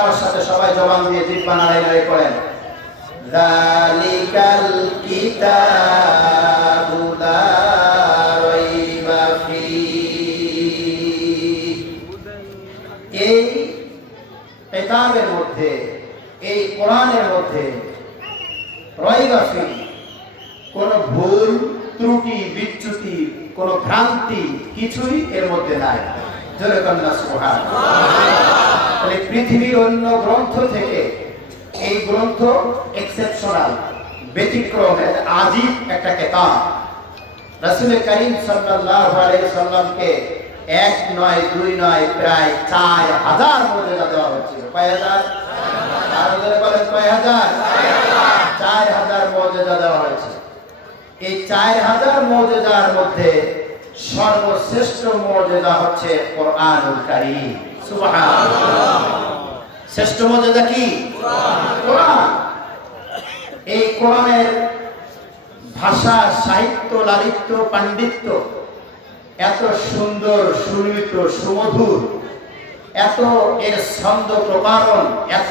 আমার সাথে সবাই জবান দিয়ে জিহ্বা নাড়াই করেন। যালিকাল কিতাবু লা রাইবা ফীহি। এই কিতাবের মধ্যে, এই কোরআনের মধ্যে রাইবা ফীহি, কোন ভুল ত্রুটি বিচ্যুতি কোন ভ্রান্তি কিছুই এর মধ্যে নাই। জোরে কন্যা সুবহানাল্লাহ। তাহলে পৃথিবীর অন্য গ্রন্থ থেকে এই গ্রন্থ এক্সেপশনাল, ব্যতিক্রম, আজীব একটা কিতাব। রাসূল করিম সাল্লাল্লাহু আলাইহি সাল্লামকে এক নয় দুই নয় প্রায় 4000 মুজিজা দেওয়া হয়েছিল। কয় হাজার? আরো জোরে বলেন কয় হাজার? 4000 মুজিজা দেওয়া হয়েছে। এই 4000 মুজিজার মধ্যে সর্বশ্রেষ্ঠ মুজিজা হচ্ছে কোরআনুল কারীম। সুবহানাল্লাহ। শ্রেষ্ঠ মুজিজা কি? কোরআন। এই কোরআনের ভাষা, সাহিত্য, লালিত্য, পাণ্ডিত্য এত সুন্দর, সুনিত, সুমধুর, এত এর ছন্দ প্রকারণ, এত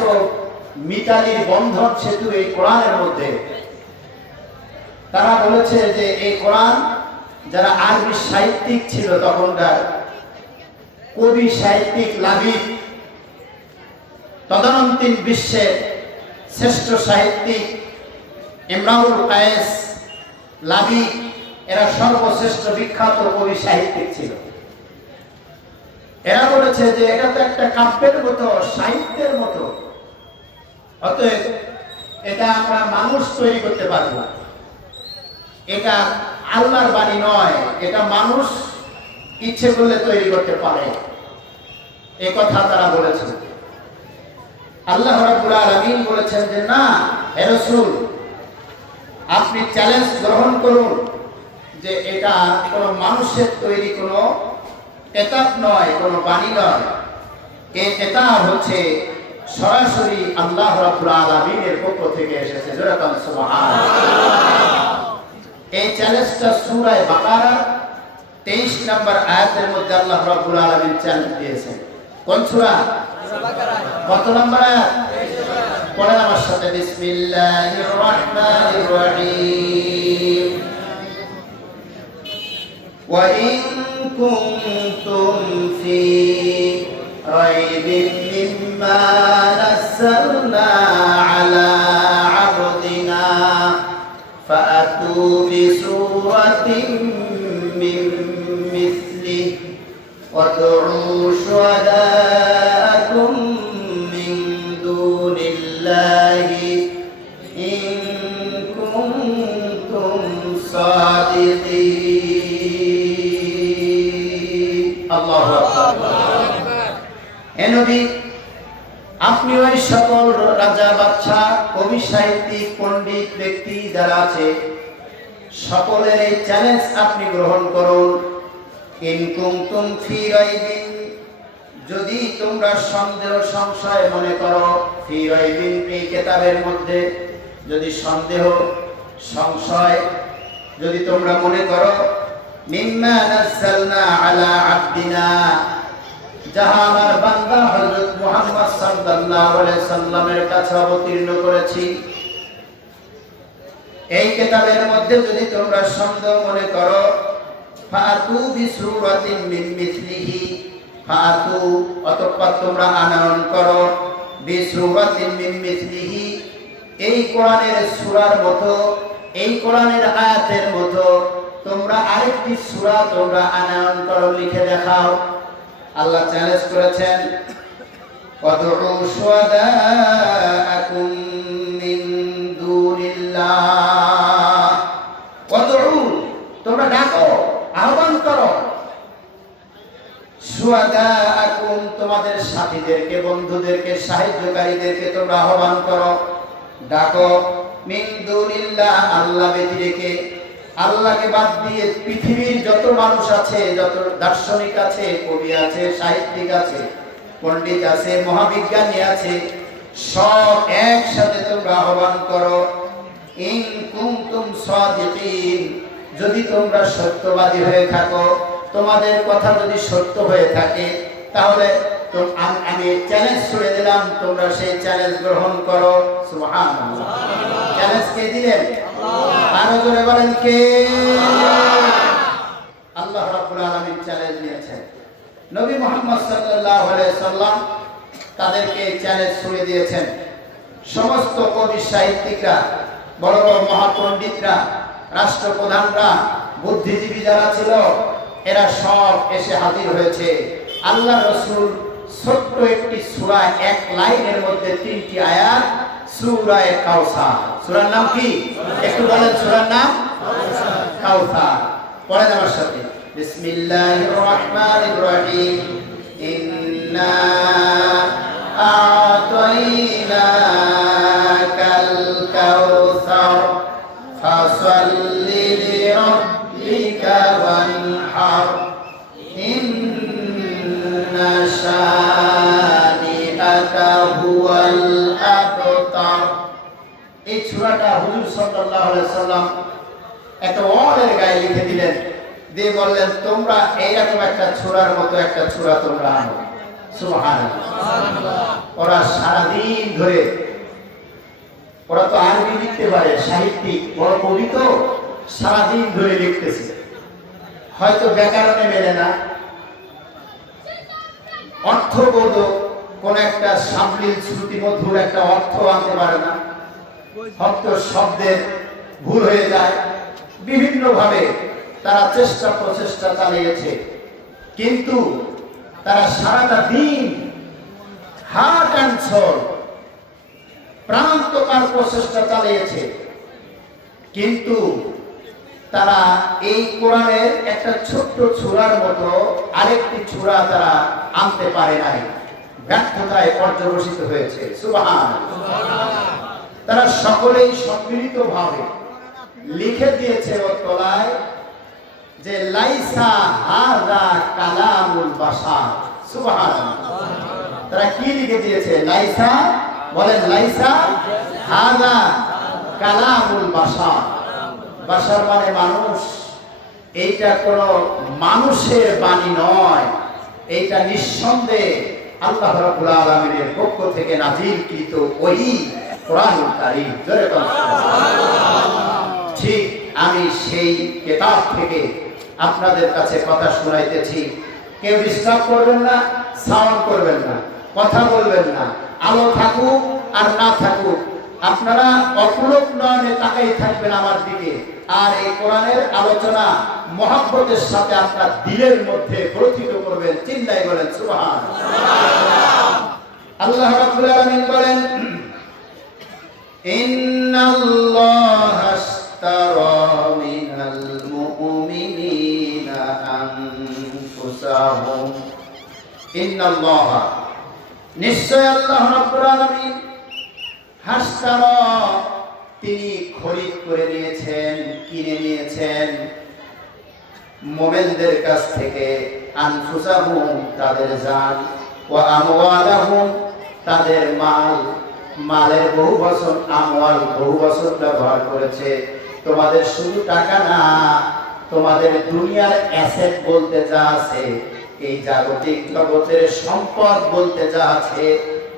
মিতালির বন্ধন সেতু এই কোরআনের মধ্যে। তারা বলেছে যে এই কোরআন যারা আরবি সাহিত্যিক ছিল তখনকার কবি সাহিত্যিক লাবিব, তদানীন্তন বিশ্বের শ্রেষ্ঠ সাহিত্যিক ইমরাউল কায়েস লাবিব, এরা সর্বশ্রেষ্ঠ বিখ্যাত কবি সাহিত্যিক ছিল। এরা বলেছে যে এটা তো একটা কাব্যের মতো, সাহিত্যের মতো, অতএব এটা আমরা মানুষ তৈরি করতে পারবো না, এটা আল্লাহর বাণী নয়, এটা মানুষ ইচ্ছে করলে তৈরি করতে পারে, এই কথা তারা বলেছে। আল্লাহ রাব্বুল আলামিন বলেছেন যে না হে রাসূল, আপনি চ্যালেঞ্জ গ্রহণ করুন যে এটা কোনো মানুষের তৈরি কোনো কিতাব নয়, কোনো বাণী নয়, এই কিতাব হচ্ছে সরাসরি আল্লাহ রাব্বুল আলামিনের পক্ষ থেকে এসেছে। জোরে বলেন সুবহানাল্লাহ। এই চ্যালেঞ্জটা সূরা বাকারা 23 নম্বর আয়াতের মধ্যে আল্লাহ রাব্বুল আলামিন চ্যালেঞ্জ দিয়েছেন। কোন সূরা? কত নম্বর আয়াত? পড়েন আমার সাথে, বিসমিল্লাহির রহমানির রহিম। ওয়া ইন কুনতুম ফি রাইবিন মিম্মা নাযালনা আলা আবদিনা ফাআতু বিসূরাতিন মিন মিসলিহি ওয়াদউ শুহাদাআকুম মিন দুনিল্লাহি ইন কুনতুম সাদিকিন। আল্লাহু আকবার। হে নবী, আপনি ওই সকল রাজা, বাদশা, কবি, সাহিত্যিক, পণ্ডিত ব্যক্তি যারা আছে সকলের এই চ্যালেঞ্জ আপনি গ্রহণ করুন। ইন কুনতুম ফি রাইবিন, যদি তোমরা সন্দেহ সংশয় মনে করো, ফি রাইবিন এই কিতাবের মধ্যে যদি সন্দেহ সংশয় যদি তোমরা মনে করো, মিম্মা নাযালনা আলা আবদিনা, যাহা আমার বান্দা হযরত মুহাম্মদ সাল্লাল্লাহু আলাইহি সাল্লামের কাছে অবতীর্ণ করেছি, এই কিতাবের মধ্যে যদি তোমরা সন্দেহ মনে করো, ফাআতু বিসূরাতিন মিন মিসলিহি, ফাআতু অতঃপর তোমরা আনয়ন করো, বিসূরাতিন মিন মিসলিহি এই কোরআনের সূরার মতো, এই কোরআনের আয়াতের মতো তোমরা আরেকটি সূরা তোমরা আনয়ন করো, লিখে দেখাও। আল্লাহ চ্যালেঞ্জ করেছেন, ওয়াদউ শুহাদাআকুম মিন দুনিল্লাহ, ওয়াদউ তোমরা ডাকো, আহ্বান করো, শুহাদাআকুম তোমাদের সাথীদেরকে, বন্ধুদেরকে, সাহায্যকারীদেরকে তোমরা আহ্বান করো, ডাকো, মিন দুনিল্লাহ আল্লাহ ব্যতিরেকে, আল্লাহকে বাদ দিয়ে পৃথিবীর যত মানুষ আছে, যত দার্শনিক আছে, কবি আছে, সাহিত্যিক আছে, পণ্ডিত আছে, মহাবিজ্ঞানী আছে, সব একসাথে তোমরা আহ্বান করো। ইন কুনতুম সাদিকিন, যদি তোমরা সত্যবাদী হয়ে থাকো, তোমাদের কথা যদি সত্য হয়ে থাকে, তাহলে তো আমি চ্যালেঞ্জ ছুড়ে দিলাম, তোমরা সেই চ্যালেঞ্জ গ্রহণ করো। সুবহানাল্লাহ। চ্যালেঞ্জ কে দিলেন? আরো জোরে বলেন কে? আল্লাহ রাব্বুল আলামিন চ্যালেঞ্জ দিয়েছেন। নবী মুহাম্মদ সাল্লাল্লাহু আলাইহি সাল্লাম তাদেরকে চ্যালেঞ্জ ছুড়ে দিয়েছেন। সমস্ত কবি সাহিত্যিকরা, বড় বড় মহাপণ্ডিতরা, রাষ্ট্রপ্রধানরা, বুদ্ধিজীবী যারা ছিল, এরা সব এসে হাজির হয়েছে। আল্লাহ রাসূল ছোট্ট একটি সূরা, এক লাইনের মধ্যে 3টি আয়াত, সূরা কাউসার। সূরার নাম কি? একটু বলেন সূরার নাম? কাউসার। পড়েন আমার সাথে। বিসমিল্লাহির রহমানির রহিম। ইন্না আ'তাইনাকাল কাউসার ফাসাল্লি লিরাব্বিকা ওয়ানহার ইন্না শানিআকা হুয়াল আবতার। এই সূরাটা হুজুর সাল্লাল্লাহু আলাইহি সাল্লাম একটা ওয়ালের গায়ে লিখে দিলেন, দিয়ে বললেন তোমরা এইরকম একটা সূরার মতো একটা সূরা তোমরা আনো। সুবহানাল্লাহ। ওরা সারাদিন ধরে, ওরা তো আরবি লিখতে পারে, সাহিত্যিক, বড় কবি, তো সারাদিন ধরে লিখতেছে। হয়তো ব্যাকরণে মেলে না, অর্থবোধ কোন একটা সাবলীল শ্রুতিমধুর একটা অর্থ আনতে পারে না, হয়তো শব্দের ভুল হয়ে যায়। বিভিন্ন ভাবে তারা চেষ্টা প্রচেষ্টা চালিয়েছে, কিন্তু তারা সারাটা দিন হার্ট অ্যান্ড সোল প্রাণান্তকার প্রচেষ্টা চালিয়েছে, কিন্তু তারা এই কোরআনের একটা ছোট্ট সূরার মতো আরেকটি সূরা তারা আনতে পারে নাই, ব্যর্থতায় পর্যবসিত হয়েছে। সুবহানাল্লাহ। তারা সকলেই সম্মিলিতভাবে লিখে দিয়েছে ও তলায় যে লাইসা হাযা কালামুল বাশার। সুবহানাল্লাহ। তারা কি লিখে দিয়েছে? লাইসা, বলেন লাইসা হাযা কালামুল বাশার। বাশার মানে মানুষ। এইটা কোনো মানুষের বাণী নয়, এইটা নিঃসন্দেহে আল্লাহ রাব্বুল আলামিনের পক্ষ থেকে নাযিলকৃত ওহী কোরআনুল কারীম। জোরে বলেন সুবহানাল্লাহ। ঠিক আমি সেই কিতাব থেকে আপনাদের কাছে কথা শোনাইতেছি। কেউ ডিস্টার্ব করবেন না, সাউন্ড করবেন না, কথা বলবেন না। আলো থাকুক আর না থাকুক, আপনারা অপলক নয়নে তাকাই থাকবেন আমার দিকে। আর এই কোরআনের আলোচনা মহব্বতের সাথে আপনার দিলের মধ্যে প্রথিত করবেন। চিন্তাই বলেন সুবহানাল্লাহ। আল্লাহ রাব্বুল আলামিন বলেন, ইন্নাল্লাহা আশতারা মিনাল মুমিনিনা আনফুসাহুম। ইন্নাল্লাহা, নিশ্চয় আল্লাহ রাব্বুল আলামিন, হাশতারা, তিনি খরিদ করে নিয়েছেন, কিনে নিয়েছেন মুমিনদের কাছ থেকে, আনফুসাহুম, তাদের জান, ওয়া আমওয়ালাহুম, তাদের মাল। মালের বহু বচন, আমওয়াল বহু বচন ব্যবহার করেছে। তোমাদের শুধু টাকা না, তোমাদের দুনিয়ার অ্যাসেট বলতে যা আছে, এই জাগতিক জগতের সম্পদ বলতে যা আছে,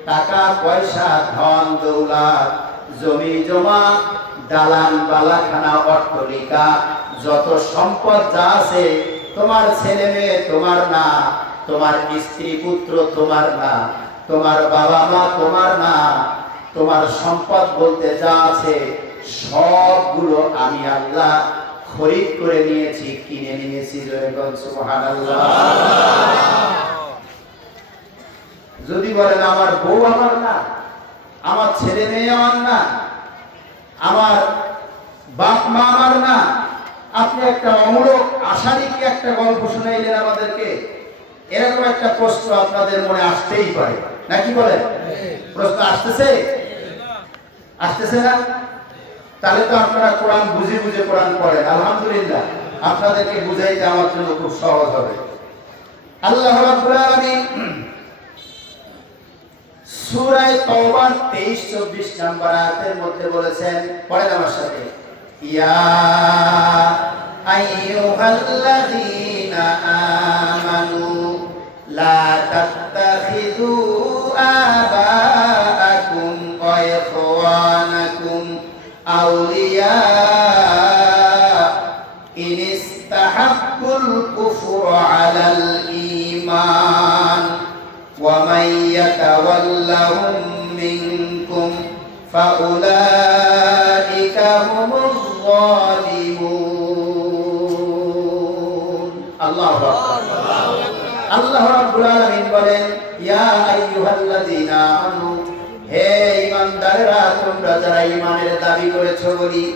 টাকা পয়সা, ধন দৌলত, জমি জমা, দালান বালাখানা, অট্টালিকা, যত সম্পদ যা আছে, তোমার ছেলে মেয়ে তোমার না, তোমার স্ত্রী পুত্র তোমার না, তোমার বাবা মা তোমার না, তোমার সম্পদ বলতে যা আছে সবগুলো আমি আল্লাহ খরিদ করে নিয়েছি, কিনে নিয়েছি। সুবহানাল্লাহ। যদি বলেন আমার বউ আমার না, আমার ছেলে মেয়ে আমার না, আমার বাপ মা আমার না, আপনি একটা অমূলক আশারিকে একটা গল্প শুনাইলেন আমাদেরকে, এরকম একটা প্রশ্ন আপনাদের মনে আসতেই পারে, নাকি বলেন? প্রশ্ন আসতেছে? আসতেছে না? তাহলে তো আপনারা কোরআন বুঝে বুঝে কোরআন পড়েন। আলহামদুলিল্লাহ, আপনাদেরকে বুঝাইতে আমার জন্য খুব সহজ হবে। আল্লাহ রাব্বুল আলামিন সূরা তাওবার 23-24 নম্বর আয়াতের মধ্যে বলেছেন, পড়েন আমার সাথে, ইয়া আইয়ুহাল্লাযীনা আমানু লা তাত্তাখিযু আবাআকুম ওয়া ইখওয়ানাকুম আউলিয়া ইন ইস্তাহাব্বুল কুফরা আলাল ঈমান ওয়া মান ইয়াতাওয়াল্লাহুম মিনকুম ফাউলাইকা হুমুয যালিমুন। আল্লাহু আকবার। আল্লাহ রাব্বুল আলামিন বলেন, ইয়া আইয়ুহাল্লাযীনা আমানু, হে ঈমানদাররা, তোমরা যারা ঈমানের দাবি করেছো বলি,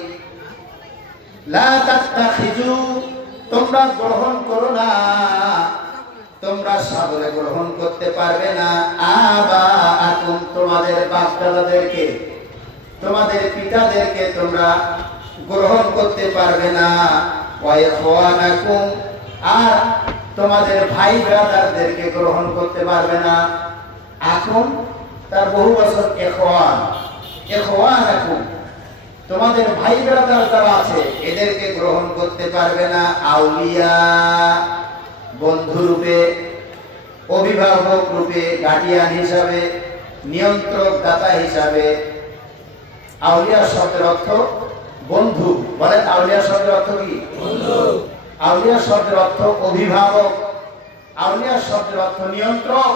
লা তাত্তাখিযু, তোমরা গ্রহণ করো না, তোমরা সাদরে গ্রহণ করতে পারবে না, আবাআকুম, তোমাদের বাপ দাদাদেরকে, তোমাদের পিতাদেরকে তোমরা গ্রহণ করতে পারবে না, ওয়া ইখওয়ানাকুম, আর তোমাদের ভাই ব্রাদারদেরকে গ্রহণ করতে পারবে না। আকুম তার বহু বছর ইখওয়ান, ইখওয়ানাকুম, তোমাদের ভাই ব্রাদার যারা আছে এদেরকে গ্রহণ করতে পারবে না। আউলিয়া, বন্ধু রূপে, অভিভাবক রূপে, গার্ডিয়ান হিসাবে, নিয়ন্ত্রক দাতা হিসাবে। আউলিয়া শব্দের অর্থ বন্ধু। বলেন, আউলিয়া শব্দের অর্থ কি? বন্ধু। আউলিয়া শব্দের অর্থ অভিভাবক, আউলিয়া শব্দের অর্থ নিয়ন্ত্রক।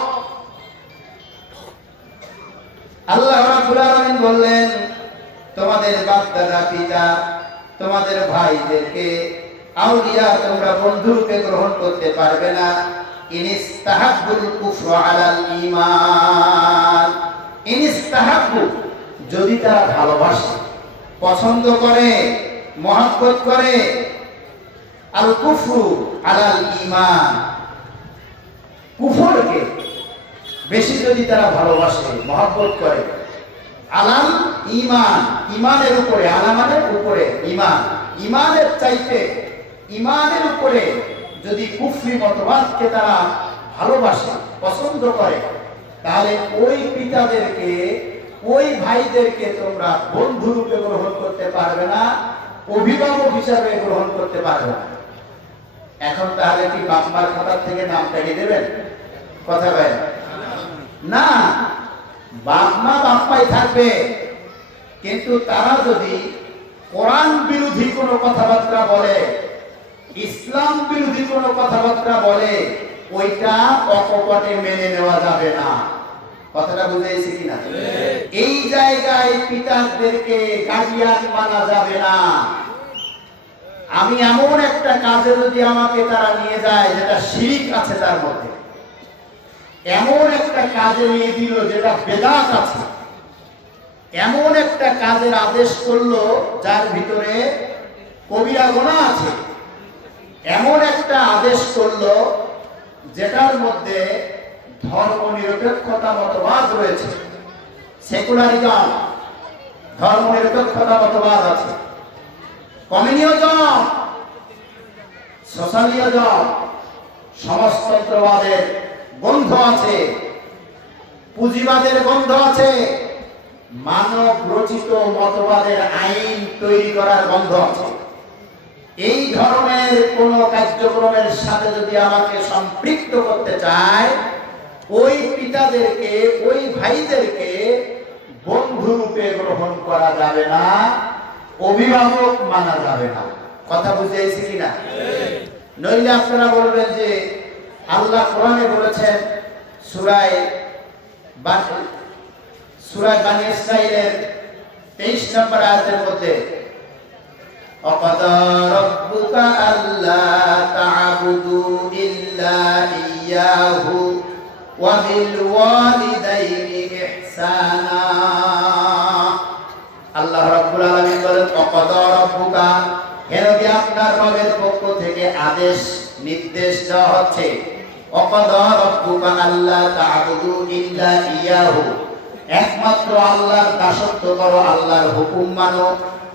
আল্লাহ রাব্বুল আলামিন বললেন, তোমাদের বাপ দাদা পিতা, তোমাদের ভাইদেরকে আউলিয়া তোমরা বন্ধুরূপে গ্রহণ করতে পারবে না। ইনিস্তাহাব্বুল কুফরা আলাল ঈমান, ইনিস্তাহাব্বু, যদি তারা ভালোবাসে, পছন্দ করে, মহব্বত করে, আল কুফরু আলাল ঈমান, কুফরকে বেশি যদি তারা ভালোবাসে, মহব্বত করে, আলাল ঈমান, ঈমানের উপরে, আলা মানে উপরে, ঈমান, ঈমানের চাইতে, ঈমানের উপরে যদি কুফরি মতবাদকে তারা ভালোবাসে, পছন্দ করে, তাহলে ওই পিতাদেরকে, ওই ভাইদেরকে তোমরা বন্ধু রূপে গ্রহণ করতে পারবে না, অভিভাবক হিসাবে গ্রহণ করতে পারবে না। এখন তাহলে কি বাপ মার খাতার থেকে নাম কেটে দেবেন? কথা বলেন না, বাপ মা বাপ্পাই থাকবে, কিন্তু তারা যদি কোরআন বিরোধী কোনো কথাবার্তা বলে, ইসলাম বিরোধী কোনো কথাবার্তা বলে, ওইটা অকপটে মেনে নেওয়া যাবে না। কথাটা বুঝাইছি কিনা? এই জায়গায় পিতাদেরকে গার্ডিয়ান মানা যাবে না। আমি এমন একটা কাজে যদি আমাকে তারা নিয়ে যায় যেটা শিরক আছে তার মধ্যে, এমন একটা কাজে নিয়ে দিল যেটা বেদাত আছে, এমন একটা কাজের আদেশ করলো যার ভিতরে কবিরা গুনাহ আছে, এমন একটা আদেশ করলো যেটার মধ্যে ধর্ম নিরপেক্ষতা মতবাদ রয়েছে, সেকুলারিজম, ধর্ম নিরপেক্ষতা মতবাদ আছে, কমিউনিজম, সোশ্যালিজম, সমাজতন্ত্রবাদের গন্ধ আছে, পুঁজিবাদের গন্ধ আছে, মানব রচিত মতবাদের আইন তৈরি করার গন্ধ আছে। এই ধরনের কোন কার্যক্রমের সাথে যদি আমাকে সম্পৃক্ত করতে চায়, ওই পিতাদেরকে, ওই ভাইদেরকে বন্ধু রূপে গ্রহণ করা যাবে না, অভিভাবক মানা যাবে না। কথা বুঝাইছি কিনা? নইলে আপনারা বলবেন যে আল্লাহ কোরআনে বলেছেন সূরা বানী ইসরাঈলের 23 নম্বর আয়াতের মধ্যে, ওয়াকাদা রাব্বুকা আল্লা তা'বুদু ইল্লা ইয়্যাহু ওয়া বিল ওয়ালিদাইনি ইহসানা। আল্লাহ রাব্বুল আলামিন বলেন, ওয়াকাদা রাব্বুকা, হে নবী আপনার রবের পক্ষ থেকে আদেশ, নির্দেশ দেওয়া হচ্ছে, ওয়াকাদা রাব্বুকা আল্লা তা'বুদু ইল্লা ইয়্যাহু, একমাত্র আল্লাহর দাসত্ব করো, আল্লাহর হুকুম মানো,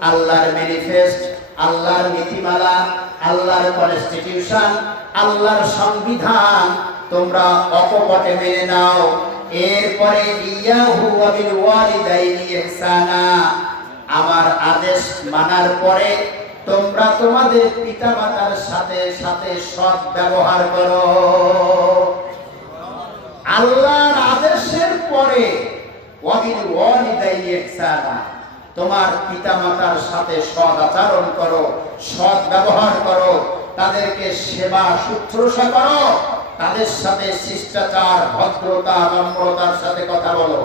আল্লাহর ম্যানিফেস্ট, আল্লাহর নীতিমালা, আল্লাহর কনস্টিটিউশন, আল্লাহর সংবিধান তোমরা অকপটে মেনে নাও। এরপরে ইয়াহু ওয়া বিল ওয়ালিদাইনি ইহসানা, আমার আদেশ মানার পরে তোমরা তোমাদের পিতামাতার সাথে সাথে সৎ ব্যবহার করো। আল্লাহর আদেশের পরে ওয়াবিল ওয়ালিদাইনি ইহসানা, তোমার পিতামাতার সাথে সৎ আচরণ করো, সৎ ব্যবহার করো, তাদেরকে সেবা শুশ্রূষা করো, তাদের সাথে শিষ্টাচার, ভদ্রতা, নম্রতার সাথে কথা বলো,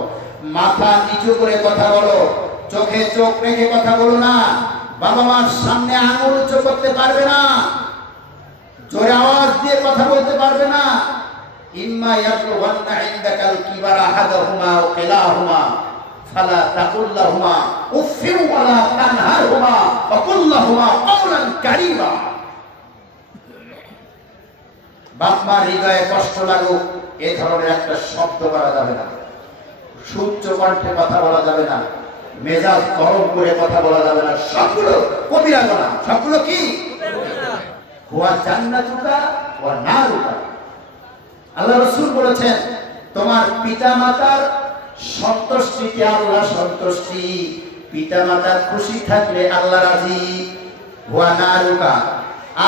মাথা নিচু করে কথা বলো, চোখে চোখ রেখে কথা বলো না, বাবা মার সামনে আঙুল উঁচু করতে পারবে না, জোরে আওয়াজ দিয়ে কথা বলতে পারবে না। ইম্মা ইয়াবলুগান্না ইনদাকাল কিবারা আহাদুহুমা আও কিলাহুমা ফালা তাকুল লাহুমা উফফিন ওয়ালা তানহারহুমা ওয়া কুল লাহুমা কাওলান কারীমা। বাপ মার হৃদয়ে কষ্ট লাগুক এই ধরনের একটা শব্দ করা যাবে না, সুউচ্চ কণ্ঠে কথা বলা যাবে না, মেজাজ গরম করে কথা বলা যাবে না, সবগুলো কবিরা গুনাহ। সবগুলো কি? হুয়া জান্নাতুকা ওয়া নারুকা। আল্লাহ রাসূল বলেছেন তোমার পিতামাতার সন্তুষ্টিতে আল্লাহ সন্তুষ্টি, পিতামাতার খুশি থাকলে আল্লাহ রাজি। হুয়া নারুকা,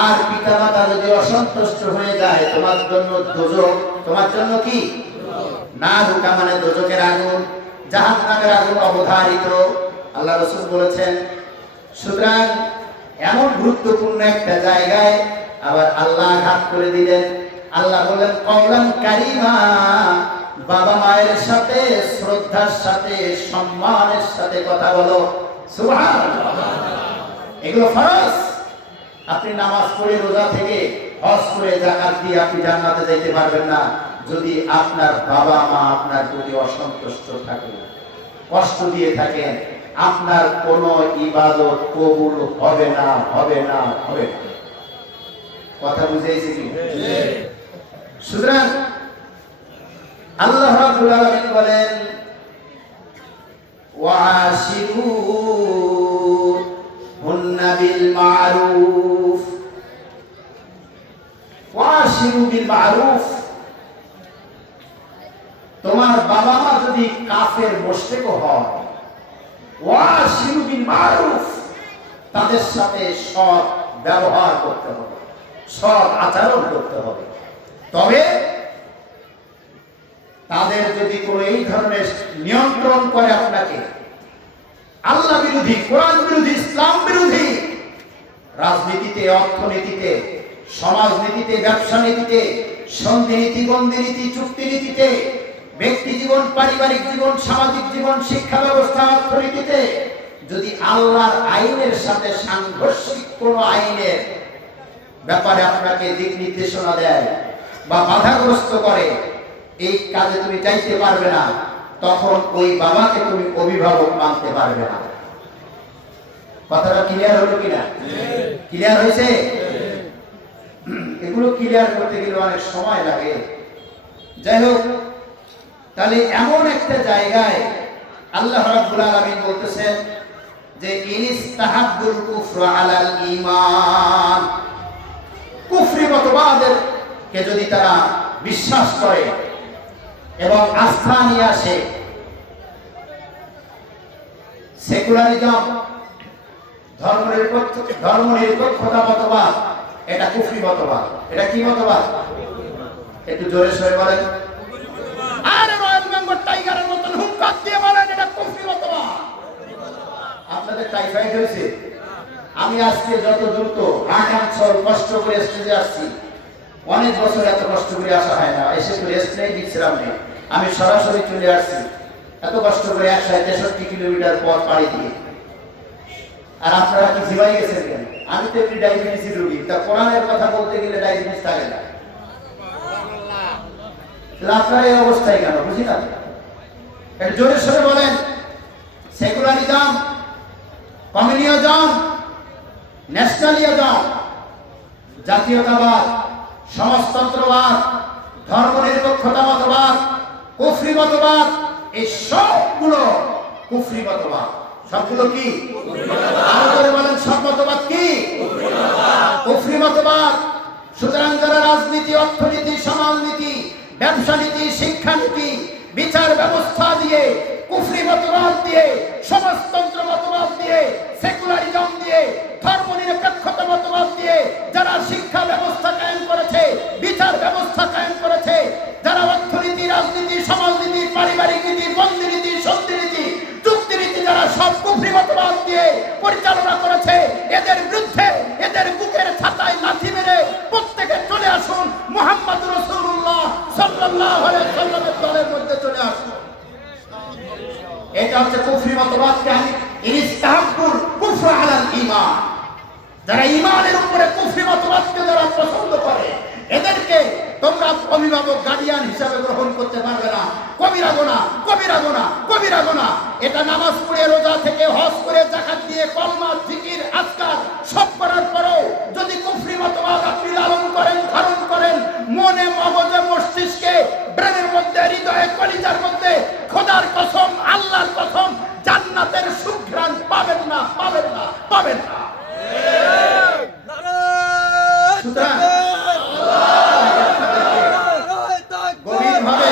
আর পিতামাতা যদি অসন্তুষ্ট হয়ে যায় তোমার জন্য দোজখ। তোমার জন্য কি? নারুকা মানে দোজখের আগুন, জাহান্নামের আগুন অবধারিত। আল্লাহ রাসূল বলেছেন সুতরাং এমন গুরুত্বপূর্ণ একটা জায়গায় আবার আল্লাহ ঘাত করে দিলেন। আল্লাহ বললেন কওলান কারীমা, বাবা মায়ের সাথে শ্রদ্ধার সাথে সম্মানের সাথে কথা বলো। সুবহানাল্লাহ। এগুলো ফরজ। আপনি নামাজ পড়ে, রোজা থেকে, হজ করে, যাকাত দিয়ে আপনি জান্নাতে যেতে পারবেন না যদি আপনার বাবা মা আপনার প্রতি অসন্তুষ্ট থাকে, কষ্ট দিয়ে থাকেন, আপনার কোনো ইবাদত কবুল হবে না, হবে না, হবে না। কথা বুঝেছি কি? সুতরাং আল্লাহ রাব্বুল আলামিন বলেন ওয়াশিরুহুন্না বিল মারুফ। ওয়াশিরু বিল মারুফ, তোমার বাবা মা যদি কাফের মুশরিক হয়, ওয়াশিরু বিল মারুফ, তাদের সাথে সৎ ব্যবহার করতে হবে, সৎ আচরণ করতে হবে। তবে তাদের যদি কোনো এই ধরনের নিয়ন্ত্রণ করে আপনাকে, আল্লাহ বিরোধী, কোরআন বিরোধী, ইসলাম বিরোধী রাজনীতিতে, অর্থনীতিতে, সমাজনীতিতে, ব্যবসা নীতিতে, সন্ধি নীতি, বন্দি নীতি, চুক্তি নীতিতে, ব্যক্তি জীবন, পারিবারিক জীবন, সামাজিক জীবন, শিক্ষা ব্যবস্থা, অর্থনীতিতে যদি আল্লাহর আইনের সাথে সাংঘর্ষিক কোনো আইনের ব্যাপারে আপনাকে দিক নির্দেশনা দেয় বা বাধাগ্রস্ত করে, এই কাজে তুমি চাইতে পারবে না, তখন ওই বাবাকে তুমি অভিভাবক মানতে পারবে না। কথাটা ক্লিয়ার হলো কিনা? ক্লিয়ার হয়েছে? এগুলো ক্লিয়ার করতে গেলে অনেক সময় লাগে। যাই হোক, তাহলে এমন একটা জায়গায় আল্লাহ রাব্বুল আলামিন বলতেছেন যে ইনিস্তাহাব্বুল কুফরা আলাল ঈমান, কুফরি মতবাদের কে যদি তারা বিশ্বাস করে এবং আস্থা নিয়ে আসে, সেকুলারিজম, ধর্মনিরপেক্ষতা মতবাদ, এটা কুফরি মতবাদ। এটা কি মতবাদ? একটু জোরে সরে বলেন। আর রয়্যাল বেঙ্গল টাইগারের মতন হুঙ্কার দিয়ে বলেন এটা কুফরি মতবাদ। আপনাদের টাইফয়েড হয়েছে? আমি আজকে যত দ্রুত 8 বছর কষ্ট করে স্টেজে আসছি, অনেক বছর এত কষ্ট করে আসা হয় না। এসে তো রেস্ট নেই, বিশ্রাম নেই, আমি সরাসরি চলে আসছি এত কষ্ট করে 163 কিলোমিটার পথ পাড়ি দিয়ে। আর আপনারা কি জিবাই গেছেন কেন? আমি তো একটি ডায়াবেটিসের রোগী, তা কোরআনের কথা বলতে গেলে ডায়াবেটিস থাকে না, আপনারা এই অবস্থায় কেন? বুঝি না। একটু জোরে সরে বলেন। সেকুলারিজম, কমিউনিজম, ন্যাশনালিজম, জাতীয়তাবাদ, সমাজতন্ত্রবাদ, ধর্মনিরপেক্ষতা মতবাদ, কুফরি মতবাদ, এই সবগুলো কুফরি মতবাদ। সবগুলো কি? আরো বলেন, সব মতবাদ কি? কুফরি মতবাদ। সুতরাং যারা রাজনীতি, অর্থনীতি, সমাজনীতি, ব্যবসা নীতি, শিক্ষানীতি, বিচার ব্যবস্থা দিয়ে, কুফরি মতবাদ দিয়ে, সমাজতন্ত্র মতবাদ দিয়ে, সেকুলারিজম দিয়ে, ধর্মনিরপেক্ষতা মতবাদ দিয়ে যারা শিক্ষা ব্যবস্থা কায়েম করেছে, বিচার ব্যবস্থা কায়েম করেছে, যারা অর্থনীতি, রাজনীতি সব কুফরি মতবাদ দিয়ে পরিচালনা করেছে, এদের বিরুদ্ধে এদের বুকের ছাতায় লাথি মেরে প্রত্যেকে চলে আসুন মুহাম্মদ রাসূলুল্লাহ সাল্লাল্লাহু আলাইহি ওয়াসাল্লামের দলের মধ্যে চলে আসুন। এটা হচ্ছে কুফরি মতবাদকে ইস্তাহাব্বুল কুফর আলাল ঈমান। যারা ঈমানের উপরে কুফরি মতবাদকে যারা পছন্দ করে, এদেরকে তোমরা অভিভাবক গার্ডিয়ান হিসাবে গ্রহণ করতে পারবে না। কবিরা গুনাহ, কবিরা গুনাহ, কবিরা গুনাহ। এটা নামাজ পড়ে, রোজা থেকে, হজ করে, যাকাত দিয়ে, কলমা, জিকির, আজকার সব করার পরেও যদি কুফরি মতবাদ আপনি লালন করেন, ধারণ করেন, মনে, মগজে, মস্তিষ্কে, ব্রেনের মধ্যে, হৃদয়ে, কলিজার মধ্যে, খোদার কসম, আল্লাহর কসম, জান্নাতের সুঘ্রাণ পাবেন না, পাবেন না, পাবেন না। সুতরাং গভীরভাবে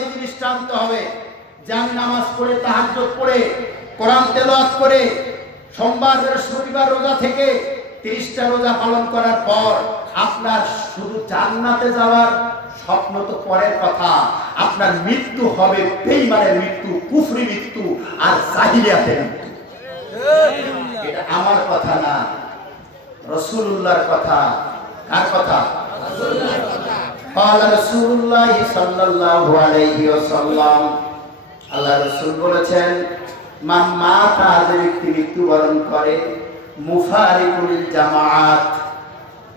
এই জিনিসটা আনতে হবে যে আমি নামাজ পড়ে, তাহাজ্জুদ পড়ে, কোরআন তেলাওয়াত করে, সোমবার বৃহস্পতিবার রোজা থেকে 30টা রোজা পালন করার পর আপনার শুধু জান্নাতে যাওয়ার স্বপ্ন তো পরের কথা, আপনার মৃত্যু হবে বেঈমানের মৃত্যু, কুফরি মৃত্যু আর জাহিলিয়াতের মৃত্যু। এটা আমার কথা না, রাসূলুল্লাহর কথা। কার কথা? রাসূলুল্লাহর কথা। قال رسول الله صلى الله عليه وسلم, আল্লাহ রাসূল বলেছেন, মান মাতা, যে ব্যক্তি মৃত্যুবরণ করে, মুফারিকুল জামাআত,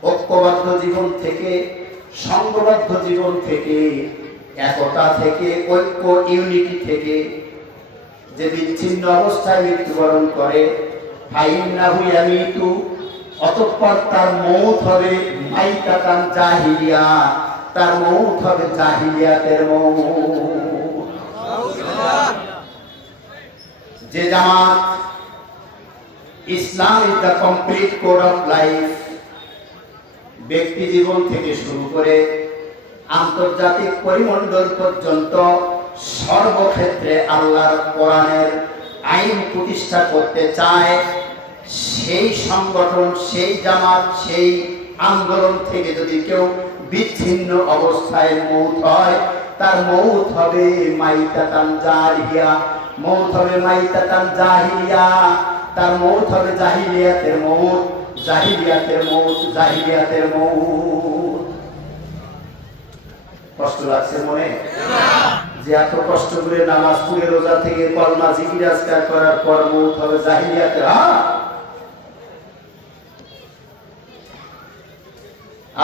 ঐক্যবদ্ধ জীবন থেকে, সংঘবদ্ধ জীবন থেকে, একতা থেকে, ঐক্য ইউনিটি থেকে যে বিচ্ছিন্ন অবস্থায় মৃত্যুবরণ করে, ফাইন্নাহু ইয়ামিতু, অতঃপর তার মৌত হবে মাইতাতান জাহিলিয়া, তার মৌত হবে জাহিলিয়াতের মৌত। যে জামাত ইসলাম is the complete code of life, ব্যক্তি জীবন থেকে শুরু করে আন্তর্জাতিক পরিমণ্ডল পর্যন্ত সর্বক্ষেত্রে আল্লাহর কোরআনের আইন প্রতিষ্ঠা করতে চায়, সেই সংগঠন, সেই জামাত, সেই আন্দোলন থেকে যদি কেউ বিচ্ছিন্ন অবস্থায় মৌত হয়, তার মৌত হবে মাইতাতান জাহিলিয়া, মৌত হবে মাইতাতান জাহিলিয়া, তার মৌত হবে জাহিলিয়াতের মৌত, জাহিলিয়াতের মৌত, জাহিলিয়াতের মৌত। কষ্ট লাগছে মনে? যে এত কষ্ট করে নামাজ পড়ে, রোজা থেকে, কলমা, জিকির, আজকার করার পর মৌত হবে জাহিলিয়াতের।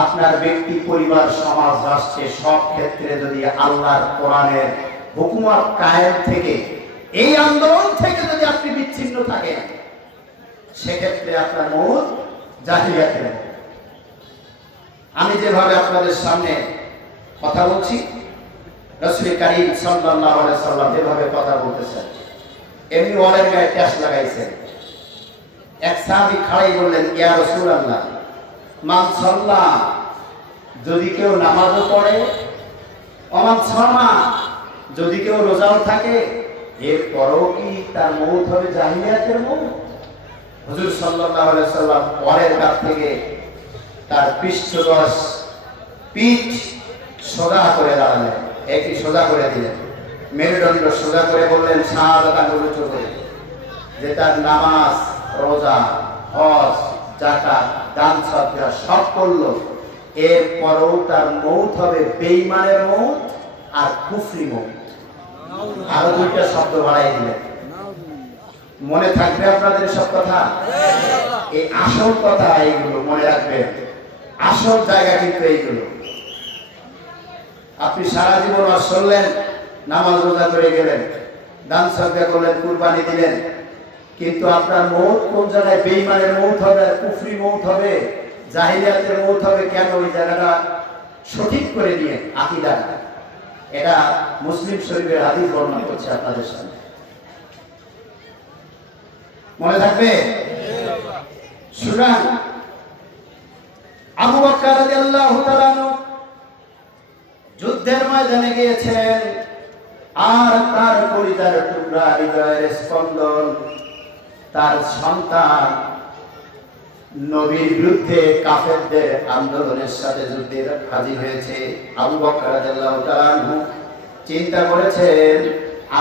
আপনার ব্যক্তি, পরিবার, সমাজ, রাষ্ট্রে সব ক্ষেত্রে যদি আল্লাহর কোরআনের হুকুমত কায়েম থেকে, এই আন্দোলন থেকে যদি আপনি বিচ্ছিন্ন থাকেন, সেক্ষেত্রে আপনার মৌত জাহিলিয়াতের। আমি যেভাবে আপনাদের সামনে কথা বলছি, রাসূল কারীম সাল্লাল্লাহু আলাইহি সাল্লাম যেভাবে কথা বলতেছেন, এমনি ওয়ালের গায়ে ট্যাস লাগাইছেন। এক সাহাবী খাড়াই বললেন, ইয়া রাসূলুল্লাহ, মান সাল্লা, যদি কেউ নামাজও পড়ে, অমান সামা, যদি কেউ রোজাও থাকে, এরপরও কি তার মৌত হবে জাহিলিয়াতের মৌত? হুজুর সাল্লাল্লাহু আলাইহি সাল্লাম ওয়ালের কাছ থেকে তার পৃষ্ঠদেশ, পিঠ সোজা করে দাঁড়ালেন, একটি সোজা করে দিলেন, মেরুদণ্ড সোজা করে বললেন, শাহাদাত আঙ্গুল উঁচু করে, যে তার নামাজ, রোজা, হজ, যাকাত, দান সদকা সব করলো, এরপরও তার মৌত হবে বেঈমানের মৌত আর কুফরি মৌত। আরো দুইটা শব্দ বাড়াই দিলেন। মনে থাকবে আপনাদের সব কথা? এই আসল কথা এইগুলো মনে রাখবেন, আসল জায়গা কিন্তু এইগুলো। আপনি সারা জীবন ওয়াজ শুনলেন, নামাজ রোজা করে গেলেন, দান সদকা করলেন, কুরবানি দিলেন, কিন্তু আপনার মৌত কোন জায়গায়? বেঈমানের মৌত হবে, কুফরি মৌত হবে, জাহিলিয়াতের মৌত হবে। কেন? ওই জায়গাটা সঠিক করে নিয়ে আকীদা, এটা মুসলিম শরীফের হাদিস বর্ণনা করছে আপনাদের সামনে। মনে থাকবে? সুতরাং আবু বকর রাদিয়াল্লাহু তাআলা যুদ্ধের ময়দানে গিয়েছেন, আর তার কলিজার টুকরা, হৃদয়ের স্পন্দন, তার সন্তান নবীর বিরুদ্ধে কাফেরদের আন্দোলনের সাথে যুদ্ধে হাজির হয়েছে। আবু বকর রাদিয়াল্লাহু তাআলা চিন্তা করেছেন,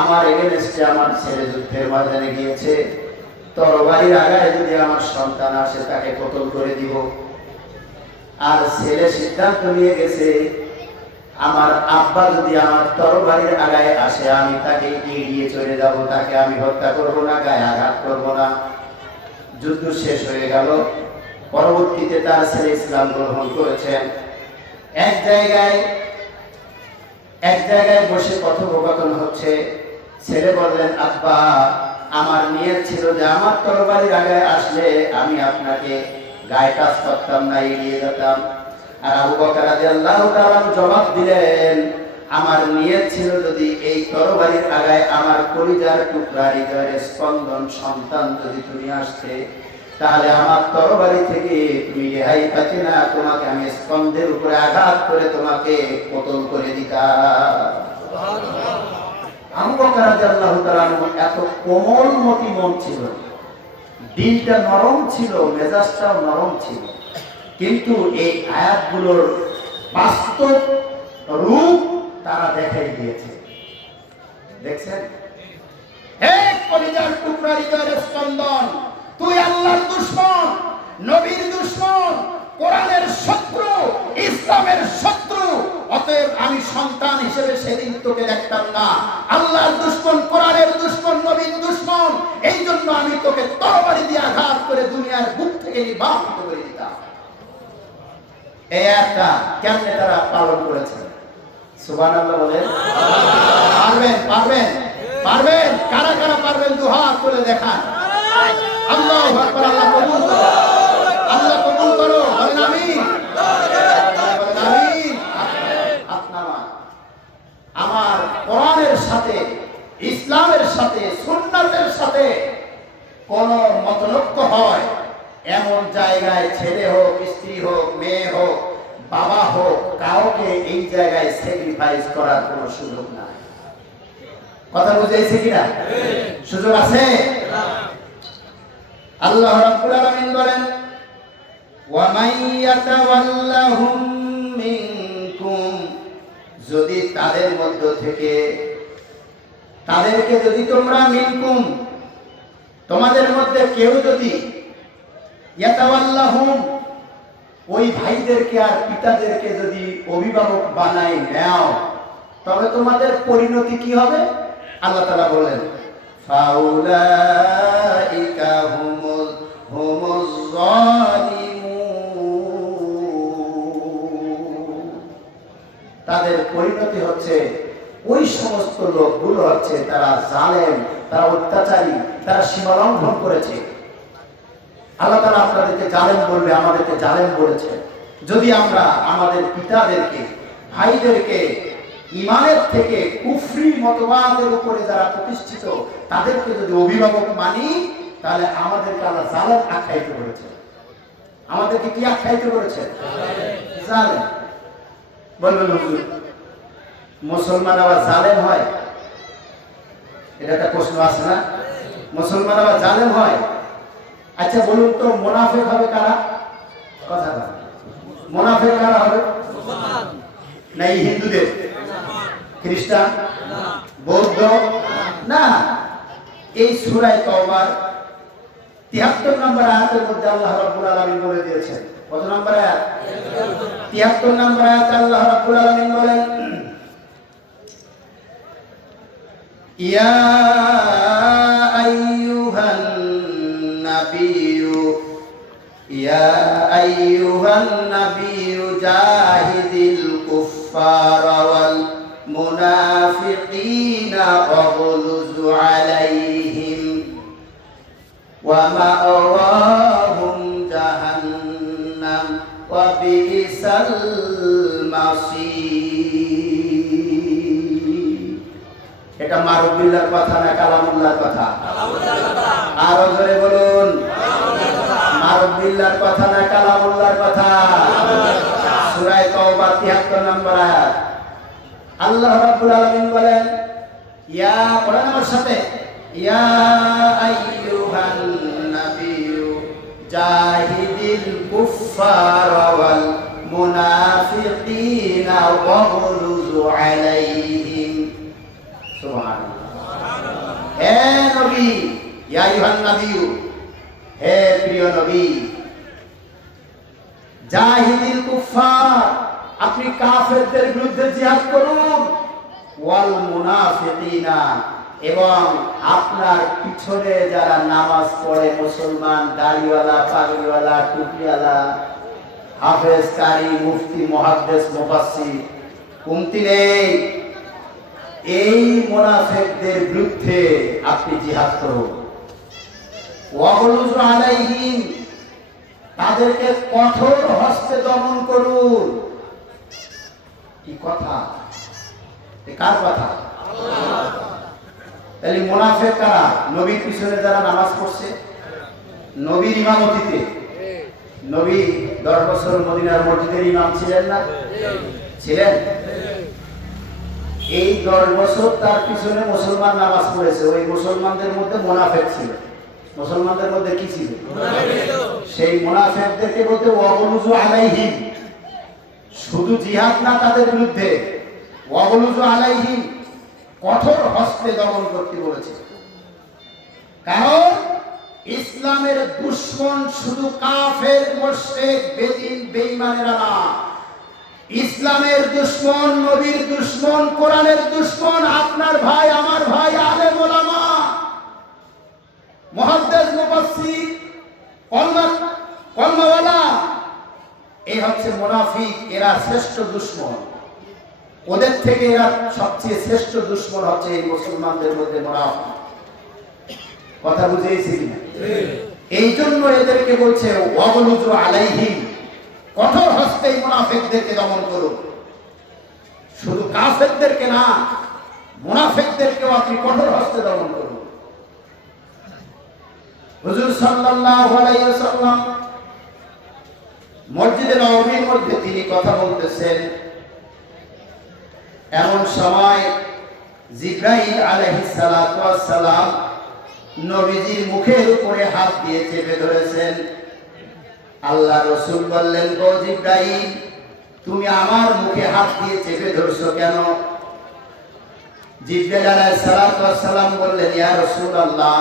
আমার এগেনস্টে আমার ছেলে যুদ্ধের ময়দানে গিয়েছে, তরবারির আগায় যদি আমার সন্তান আসে তাকে কতল করে দিব। আর ছেলে সিদ্ধান্ত নিয়ে গেছে, আমার আব্বা যদি আমার তরবারির আগায় আসে আমি তাকে এড়িয়ে চলে যাব, তাকে আমি হত্যা করব না, গায়ে আঘাত করব না। যুদ্ধ শেষ হয়ে গেল। পরবর্তীতে তার ছেলে ইসলাম গ্রহণ করেছেন। এক জায়গায় বসে কথোপকথন হচ্ছে। ছেলে বললেন, আব্বা আমার নিয়ত ছিল যে আমার তরবারির আগায় আসলে আমি আপনাকে গায়ে টাচ করতাম না, এড়িয়ে যেতাম। আর আবু বকর রাদিয়াল্লাহু তাআলা জবাব দিলেন, আমার নিয়ত ছিল যদি এই তরবারির আগায় আমার কলিজার টুকরা হৃদয়ের স্পন্দন সন্তান যদি তুমি আসতে, তাহলে আমার তরবারি থেকে তুমি রেহাই পাচ্ছি না, তোমাকে আমি স্কন্ধের উপরে আঘাত করে তোমাকে কতল করে দিতাম। আবু বকর রাদিয়াল্লাহু তাআলা এত কোমলমতি মন ছিল, দিলটা নরম ছিল, মেজাজটাও নরম ছিল, কিন্তু এই আয়াতগুলোর বাস্তব রূপ তারা দেখাই দিয়েছে। দেখছেন, হে কলিজার টুকরা হৃদয়ের স্পন্দন, তুই আল্লাহর দুশমন, নবীর দুশমন, কোরআনের শত্রু, ইসলামের শত্রু। অতএব আমি সন্তান হিসেবে সেদিন তোকে দেখতাম না, আল্লাহর দুশমন, কোরআনের দুশমন, নবীর দুশমন। এই জন্য আমি তোকে তরবারি দিয়ে আঘাত করে দুনিয়ার বুক থেকে নির্বাসিত করে দিতাম। এই একটা কেমনে তারা পালন করেছে? সুবহানাল্লাহ বলেন। পারবেন পারবেন পারবেন? কারা কারা পারবেন? দুহাত তুলে দেখান। আল্লাহু আকবার। আল্লাহ কবুল করো, আল্লাহ কবুল করো। বলেন আমিন, বলেন আমিন। আপনারা আমার কোরআনের সাথে, ইসলামের সাথে, সুন্নাতের সাথে কোন মতলক্য হয় এমন জায়গায় ছেলে হোক, স্ত্রী হোক, মেয়ে হোক, বাবা হোক, কাউকে এই জায়গায় স্যাক্রিফাইস করার কোনো সুযোগ নাই। কথা বুঝাইছে কিনা? সুযোগ আছে? আল্লাহ রাব্বুল আলামিন বলেন, ওয়া মাইয়াতাওয়াল্লাহুম মিনকুম, যদি তাদের মধ্য থেকে, তাদেরকে যদি তোমরা, মিনকুম তোমাদের মধ্যে কেউ যদি, ইয়াতাওয়াল্লাহুম ওই ভাইদেরকে আর পিতাদেরকে যদি অভিভাবক বানায় নাও, তবে তোমাদের পরিণতি কি হবে? আল্লাহ তাআলা বলেন, ফাউলাইকা হুমুজ জালিমুন, তাদের পরিণতি হচ্ছে ওই সমস্ত লোকগুলো হচ্ছে তারা জালেম, তারা অত্যাচারী, তারা সীমালঙ্ঘন করেছে। আল্লাহ তাআলা আপনাদেরকে জালেম বলবে, আমাদেরকে জালেম বলেছে। যদি আমরা আমাদের পিতাদেরকে, ভাইদেরকে ঈমানের থেকে কুফরি মতবাদের উপরে যারা প্রতিষ্ঠিত তাদেরকে যদি অভিভাবক মানি, তাহলে আমাদেরকে আল্লাহ জালেম আখ্যায়িত করেছে। আমাদেরকে কি আখ্যায়িত করেছে? জালেম। বলবেন হুজুর, মুসলমান আবার জালেম হয়? এটা একটা প্রশ্ন আছে না? মুসলমান আবার জালেম হয়? আচ্ছা বলুন তো, মুনাফিক হবে কারা? কথা বলেন, মুনাফিক কারা হবে? না এই হিন্দুদের, খ্রিস্টান, বৌদ্ধ না। এই সূরা তাওবার ৭৩ নম্বর আয়াতের মধ্যে আল্লাহ রাব্বুল আলামিন বলে দিয়েছেন। কত নম্বর আয়াত? ৭৩ নম্বর আয়াতে আল্লাহ রাব্বুল আলামিন বলেন, ইয়া আইয়ুহান নাবিয়্যু, ইয়া আইয়ুহান নাবিয়্যু জাহিদিল কুফফারা ওয়াল মুনাফিকিনা ওয়াগলুজ আলাইহিম ওয়া মা'ওয়াহুম জাহান্নাম ওয়া বি'সাল মাসীর। এটা মারুবিল্লাহর কথা না কালামুল্লাহর কথা? আরো জোরে বলুন, মারুবিল্লাহর কথা না কালামুল্লাহর কথা? সূরা তাওবা ৭৩ নম্বর আয়াত। আল্লাহ রাব্বুল আলামিন বলেন, ইয়া, পড়েন আমার সাথে, ইয়া আইয়ুহান নাবিয়্যু জাহিদিল কুফফারা ওয়াল মুনাফিকিনা ওয়াগলুজ আলাইহিম। সুবহানাল্লাহ। ইয়া আইয়ুহান নাবিয়্যু, হে প্রিয় নবী, জাহিদিল কুফার, আপনি কাফেরদের বিরুদ্ধে জিহাদ করুন, ওয়াল মুনাফিকিনা, এবং আপনার পিছনে যারা নামাজ পড়ে মুসলমান, দাড়িওয়ালা, পাগড়িওয়ালা, টুপিওয়ালা, হাফেজ, কারি, মুফতি, মুহাদ্দিস, মুফাসসির, কমতি নেই, এই মুনাফিকদের বিরুদ্ধে আপনি জিহাদ করুন। ওয়াগলুজু আলাইহিম, তাদেরকে কঠোর হস্তে দমন করুন। কি কথা? কার কথা? তাহলে মুনাফিক কারা? নবীর পিছনে যারা নামাজ পড়ছে, নবীর ইমামতিতে। নবী 10 বছর মদিনার মসজিদের ইমাম ছিলেন না? ছিলেন। এই 10 বছর তার পিছনে মুসলমান নামাজ পড়েছে, ওই মুসলমানদের মধ্যে মুনাফিক ছিল। মুসলমানদের মধ্যে কি ছিল? সেই মুনাফিকদেরকে বলতে ওয়াগলুজু আলাইহিম, শুধু জিহাদ না, তাদের বিরুদ্ধে ওয়াগলুজু আলাইহিম, কঠোর হস্তে দমন করতে বলেছে। কারণ ইসলামের দুশমন শুধু কাফের, মুশরিক, বেদিন, বেঈমানেরা না। ইসলামের দুশমন, নবীর দুশমন, কোরআনের দুশমন আপনার ভাই, আমার ভাই, আলেম ওলামা, মুহাদ্দিস, মুফাসসির, কলমাওয়ালা, এই হচ্ছে মুনাফিক। এরা শ্রেষ্ঠ দুশমন। ওদের থেকে এরা সবচেয়ে শ্রেষ্ঠ দুশমন হচ্ছে এই মুসলমানদের মধ্যে মুনাফিক। কথা বুঝেছি কিনা? এই জন্য এদেরকে বলছে ওয়াগলুজু আলাইহিম, কঠোর হস্তে মুনাফিকদেরকে দমন করুন। শুধু কাফেরদেরকে না, মুনাফিকদেরকেও আপনি কঠোর হস্তে দমন করুন। হুজুর সাল্লাল্লাহু আলাইহি ওয়াসাল্লাম মসজিদে নববীর মধ্যে তিনি কথা বলতেছেন, এমন সময় জিবরাইল আলাইহিস সালাতু ওয়াস সালাম নবীজির মুখের উপরে হাত দিয়ে চেপে ধরেছেন। আল্লাহ রাসূল বললেন, ও জিবরাইল, তুমি আমার মুখে হাত দিয়ে চেপে ধরছো কেন? জিবরাইল আলাইহিস সালাতু ওয়াস সালাম বললেন, ইয়া রাসূলুল্লাহ,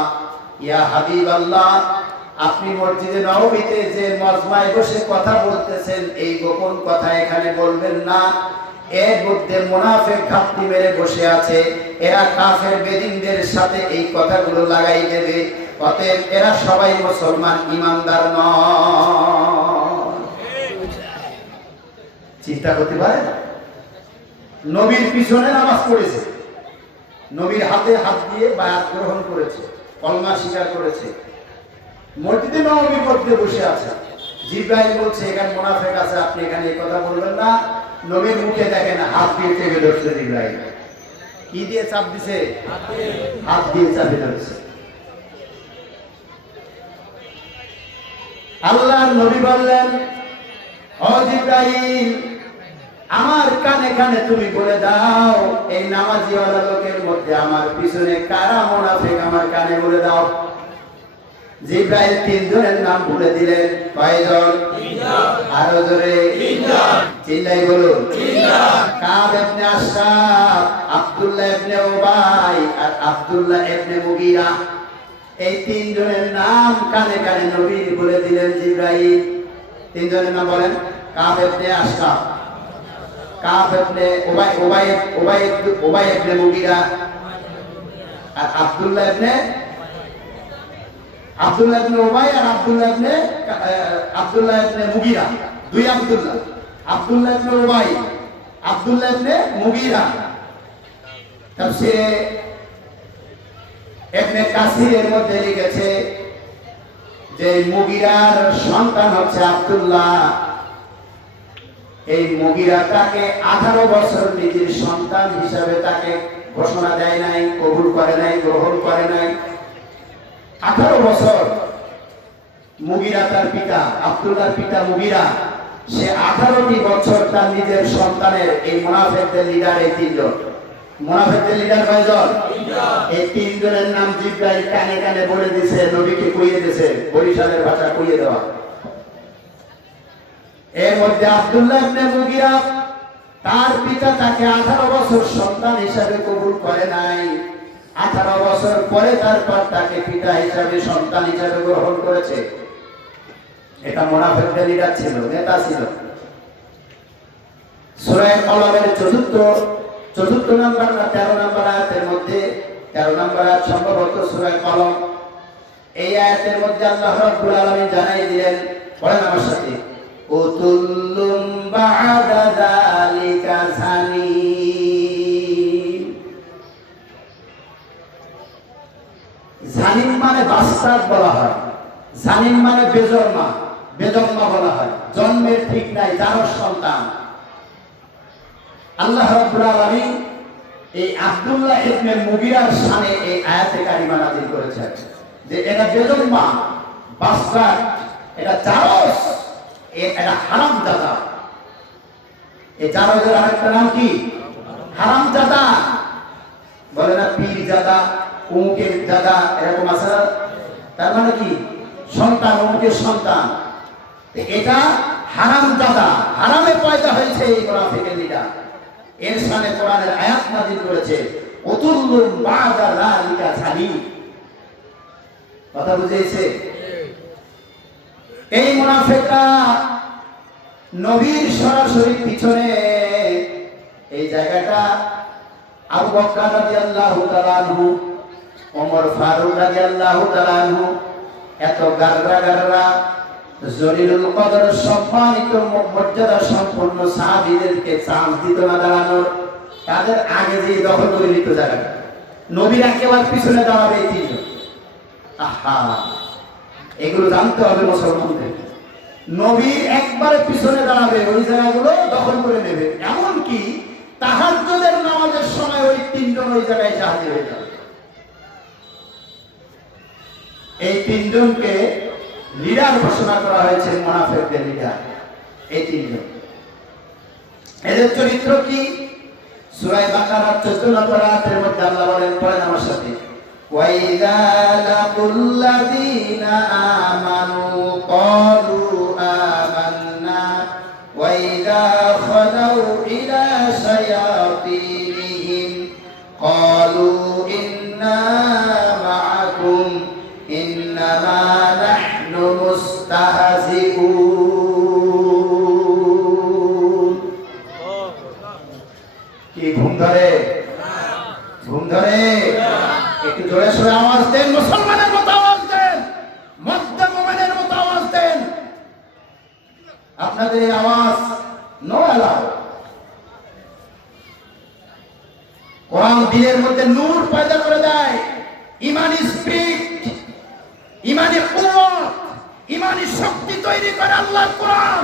ইয়া হাবিবাল্লাহ, আপনি মসজিদে নববীতে যে মজমায় বসে কথা বলতেছেন, এই গোপন কথা এখানে বলবেন না। এর মধ্যে মুনাফিক ঘাপটি মেরে বসে আছে, এরা কাফের বেদিনদের সাথে এই কথাগুলো লাগাই দেবে। অতএব এরা সবাই মুসলমান, ইমানদার নয়। চিন্তা করতে পারেন? নবীর পিছনে নামাজ পড়েছে, নবীর হাতে হাত দিয়ে বায়াত গ্রহণ করেছে, কলমা স্বীকার করেছে, মসজিদে নববীর মধ্যে বসে আছে। জিবরাইল বলছে, এখানে মুনাফিক আছে, আপনি এখানে এই কথা বলবেন না। নবীর মুখে দেখেন হাত দিয়ে চেপে ধরছে জিবরাইল। কি দিয়ে চাপ দিছে? হাত দিয়ে চাপে ধরছে। আল্লাহর নবী বললেন, ও জিবরাইল, আমার কানে কানে তুমি বলে দাও, এই নামাজিওয়ালা লোকের মধ্যে আমার পিছনে কারা মুনাফিক, আমার কানে বলে দাও। জিবরাইল 3 জনের নাম বলে দিলেন। কয়জন? 3 জন। আরো জোরে? 3 জন। চিল্লাই বলুন। 3 জন। কাব ইবনে আশরাফ, আব্দুল্লাহ ইবনে উবাই আর আব্দুল্লাহ ইবনে মুগীরা, এই 3 জনের নাম কানে কানে নবী বলে দিলেন জিবরাইল। 3 জনের নাম বলেন। কাব ইবনে আশরাফ, কাব ইবনে উবাই ইবনে মুগীরা আর আব্দুল্লাহ ইবনে উবাই আর আব্দুল্লাহ ইবনে মুগীরা। 2 আব্দুল্লাহ, আব্দুল্লাহ ইবনে উবাই, আব্দুল্লাহ ইবনে মুগীরা। তাফসীরে ইবনে কাসিরের মধ্যে লিখেছে যে মুগীরার সন্তান হচ্ছে আব্দুল্লাহ। এই মুগীরা তাকে 18 বছর নিজের সন্তান হিসাবে তাকে ঘোষণা দেয় নাই, কবুল করে নাই, গ্রহণ করে নাই। 18 বছর মুগীরা তার পিতা, আব্দুল্লাহর পিতা মুগীরা, সে 18টি বছর তার নিজের সন্তানের এই মুনাফিকদের লিডার, এই 3 জন মুনাফিকদের লিডার কয়জন? 3 জন। এই 3 জনের নাম জিবরাইল কানে কানে বলে দিয়েছে, নবীকে কইয়ে দিয়েছে, বরিশালের ভাষা কইয়ে দেওয়া। এর মধ্যে আব্দুল্লাহ ইবনে মুগীরা, তার পিতা তাকে 18 বছর সন্তান হিসাবে কবুল করে নাই। 18 বছর পরে তারপর তাকে পিতা হিসাবে সন্তান হিসাবে গ্রহণ করেছে। এটা মুনাফিকদের লিডার ছিল, নেতা ছিল। সূরা কলমের চতুর্থ নাম্বার না 13 নাম্বার আয়াতের মধ্যে, 13 নাম্বার আয়াত সম্ভবত সূরা কলম। এই আয়াতের মধ্যে আল্লাহ রাব্বুল আলামিন জানাই দিলেন, পড়েন আমার সাথে, উতুল্লুম বা'দা যালিকা জানিম। জানিম মানে বাস্তাদ বলা হয়, জানিম মানে বেজন্মা বলা হয়, জন্মের ঠিক নাই, জারজ সন্তান। আল্লাহ রাব্বুল আলামিন এই আব্দুল্লাহ ইবনে মুগিরার শানে এই আয়াতে কারিমা নাযিল করেছেন যে এটা বেজন্মা, বাস্তাদ, এটা জারজ, এটা হারামজাদা। এই জারজের আরেকটা নাম কি? হারামজাদা। বলে না পীরজাদা, উমুকের জাদা, এরকম আছে না? তার মানে কি? সন্তান, উমুকের সন্তান। এটা হারামজাদা, হারামে পয়দা হয়েছে এই মুনাফিকের লিডার। এর শানে কোরআনের আয়াত নাযিল করেছে, উতুল্লুম বা'দা যালিকা জানিম। কথা বুঝেছে? এই মুনাফিকরা নবীর সরাসরি পিছনে, এই জায়গাটা আবু বকর রাদিয়াল্লাহু তাআলা আনহু, ওমর ফারুক রাদিয়াল্লাহু তাআলা আনহু, এত গাররা জলিলুল কদর সম্মানিত মর্যাদা সম্পন্ন সাহাবীদেরকে চান্স দিত না দাঁড়ানোর। তাদের আগে যে দখল করে নিত জায়গাটা, নবীর একেবারে পিছনে দাঁড়াবে এই তিনজন। আহা, এগুলো জানতে হবে মুসলমানদের। নবীর একবারে পিছনে দাঁড়াবে, ওই জায়গাগুলো দখল করে নেবে। এমনকি তাহাজ্জুদের নামাজের সময় ওই তিনজন ওই জায়গায় হাজির হয়ে যাবে। এই তিনজনকে লিডার ঘোষণা করা হয়েছে, মুনাফিকদের লিডার এই তিনজন। এদের চরিত্র কি? সূরা বাকারার 14 নম্বর আয়াতের মধ্যে আল্লাহ বলেন, পড়েন আমার সাথে, وَإِذَا لَقُوا الَّذِينَ آمَنُوا قَالُوا آمَنَّا وَإِذَا خَلَوْا إِلَى شَيَاطِينِهِمْ قَالُوا إِنَّا مَعَكُمْ إِنَّمَا نَحْنُ مُسْتَهْزِئُونَ। কি ঘুম ধরে? ঘুম ধরে? একটু জোরে সোরে আওয়াজ দেন, মুসলমানের মতো আওয়াজ দেন, মধ্যম মুমিনের মতো আওয়াজ দেন। আপনাদের এই আওয়াজ নো অ্যালাউ। কোরআন দিলের মধ্যে নূর পয়দা করে দেয়, ইমানি স্পিরিট, ইমানি কুওয়াত, ইমানি শক্তি তৈরি করে আল্লাহর কোরআন।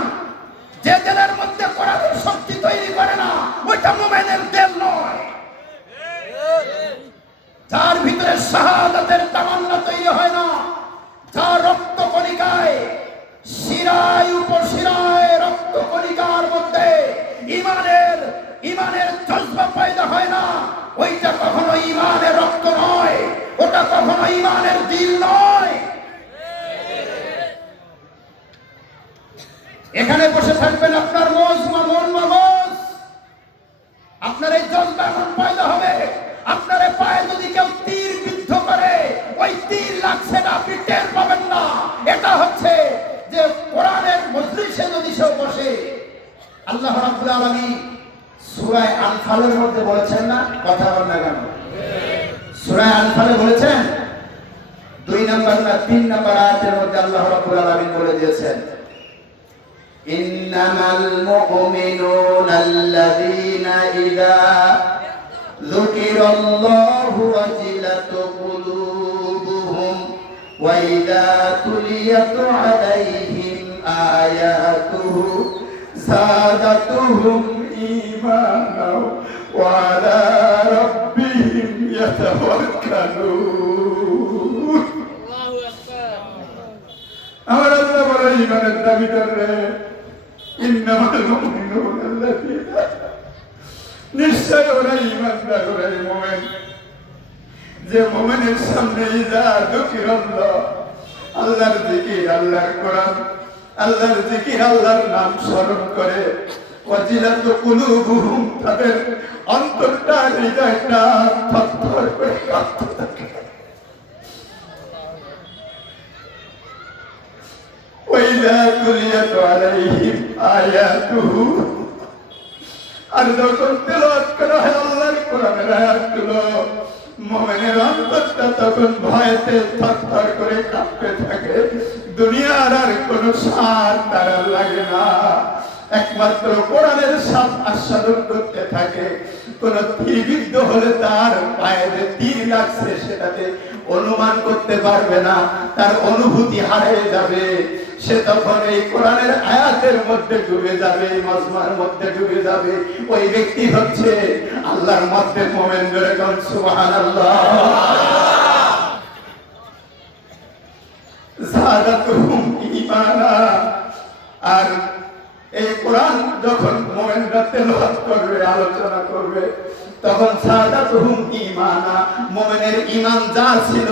যে দিলের মধ্যে কোরআনের শক্তি তৈরি করে না, ওইটা মুমিনের দিল নয়। যার ভিতরে শাহাদাতের তামান্না তৈরি হয় না, যার রক্ত কণিকায়, শিরায় উপশিরায় রক্ত কণিকার মধ্যে ইমানের জজবা পয়দা হয় না, ওইটা কখনো ইমানের রক্ত নয়, ওটা কখনো ইমানের দিল নয়। এখানে বসে থাকবেন আপনার মন মগজ, আপনার এই জজবা এমন পয়দা হবে, আপনার পায়ে যদি কেউ তীর বিদ্ধ করে, ওই তীর লাগছে না, আপনি টের পাবেন না। এটা হচ্ছে যে কোরআনের মজলিসে যদি সে বসে, আল্লাহ রাব্বুল আলামিন সূরা আনফালের মধ্যে বলেছেন না, কথা বলেন না কেন? সূরা আনফালে বলেছেন 2 নম্বর না 3 নম্বর আয়াতের মধ্যে আল্লাহ রাব্বুল আলামিন বলে দিয়েছেন, ইন্নামাল মুমিনুনা আল্লাযীনা ইযা যুকিরাল্লাহু ওয়াজিলাত কুলুবুহুম ওয়া ইযা তুলিয়াত আলাইহিম আয়াতুহু যাদাতুহুম ঈমানাও ওয়া আলা রাব্বিহিম ইয়াতাওয়াক্কালুন। আল্লাহু আকবার। আমার আল্লাহ বলে, ঈমানের দাবিদার রে, ইন্নামাল মুমিনুনা আল্লাযীনা, নিশ্চয় ওরা ইমানদার, ওরাই মুমিন, যে মুমিনের সামনে ইযা যুকিরাল্লাহ, আল্লাহর জিকির, আল্লাহর কোরআন, আল্লাহর জিকির, আল্লাহর নাম স্মরণ করে, ওয়াজিলাত কুলুবুহুম, তাদের অন্তরটা হৃদয়টা থরথর করে কাঁপতে থাকে। ওয়াইদা তুলিয়াত আলাইহিম আয়াতুহু, আর যখন তেলাওয়াত করা হয় আল্লাহর কোরআনের আয়াতগুলো, মুমিনের অন্তরটা তখন ভয়তে থরথর করে কাঁপতে থাকে। দুনিয়ার আর কোনো স্বাদ তার লাগে না, একমাত্র কোরআনের স্বাদ আস্বাদন করতে থাকে। কোন তীরবিদ্ধ হলে তার পায়ে যে তীর লাগছে সেটাতে অনুমান করতে পারবে না, তার অনুভূতি হারিয়ে যাবে। সে তখন এই কোরআনের আয়াতের মধ্যে ডুবে যাবে, মজমার মধ্যে ডুবে যাবে। ওই ব্যক্তি হচ্ছে আল্লাহর মধ্যে মুমিন। জোরে কোন সুবহানাল্লাহ। যাদাতুহুম ঈমানা, আর এই কোরআন যখন মুমিনরা তেলাওয়াত করবে, আলোচনা করবে, তখন যাদাতুহুম ঈমানা, মুমিনের ঈমান যা ছিল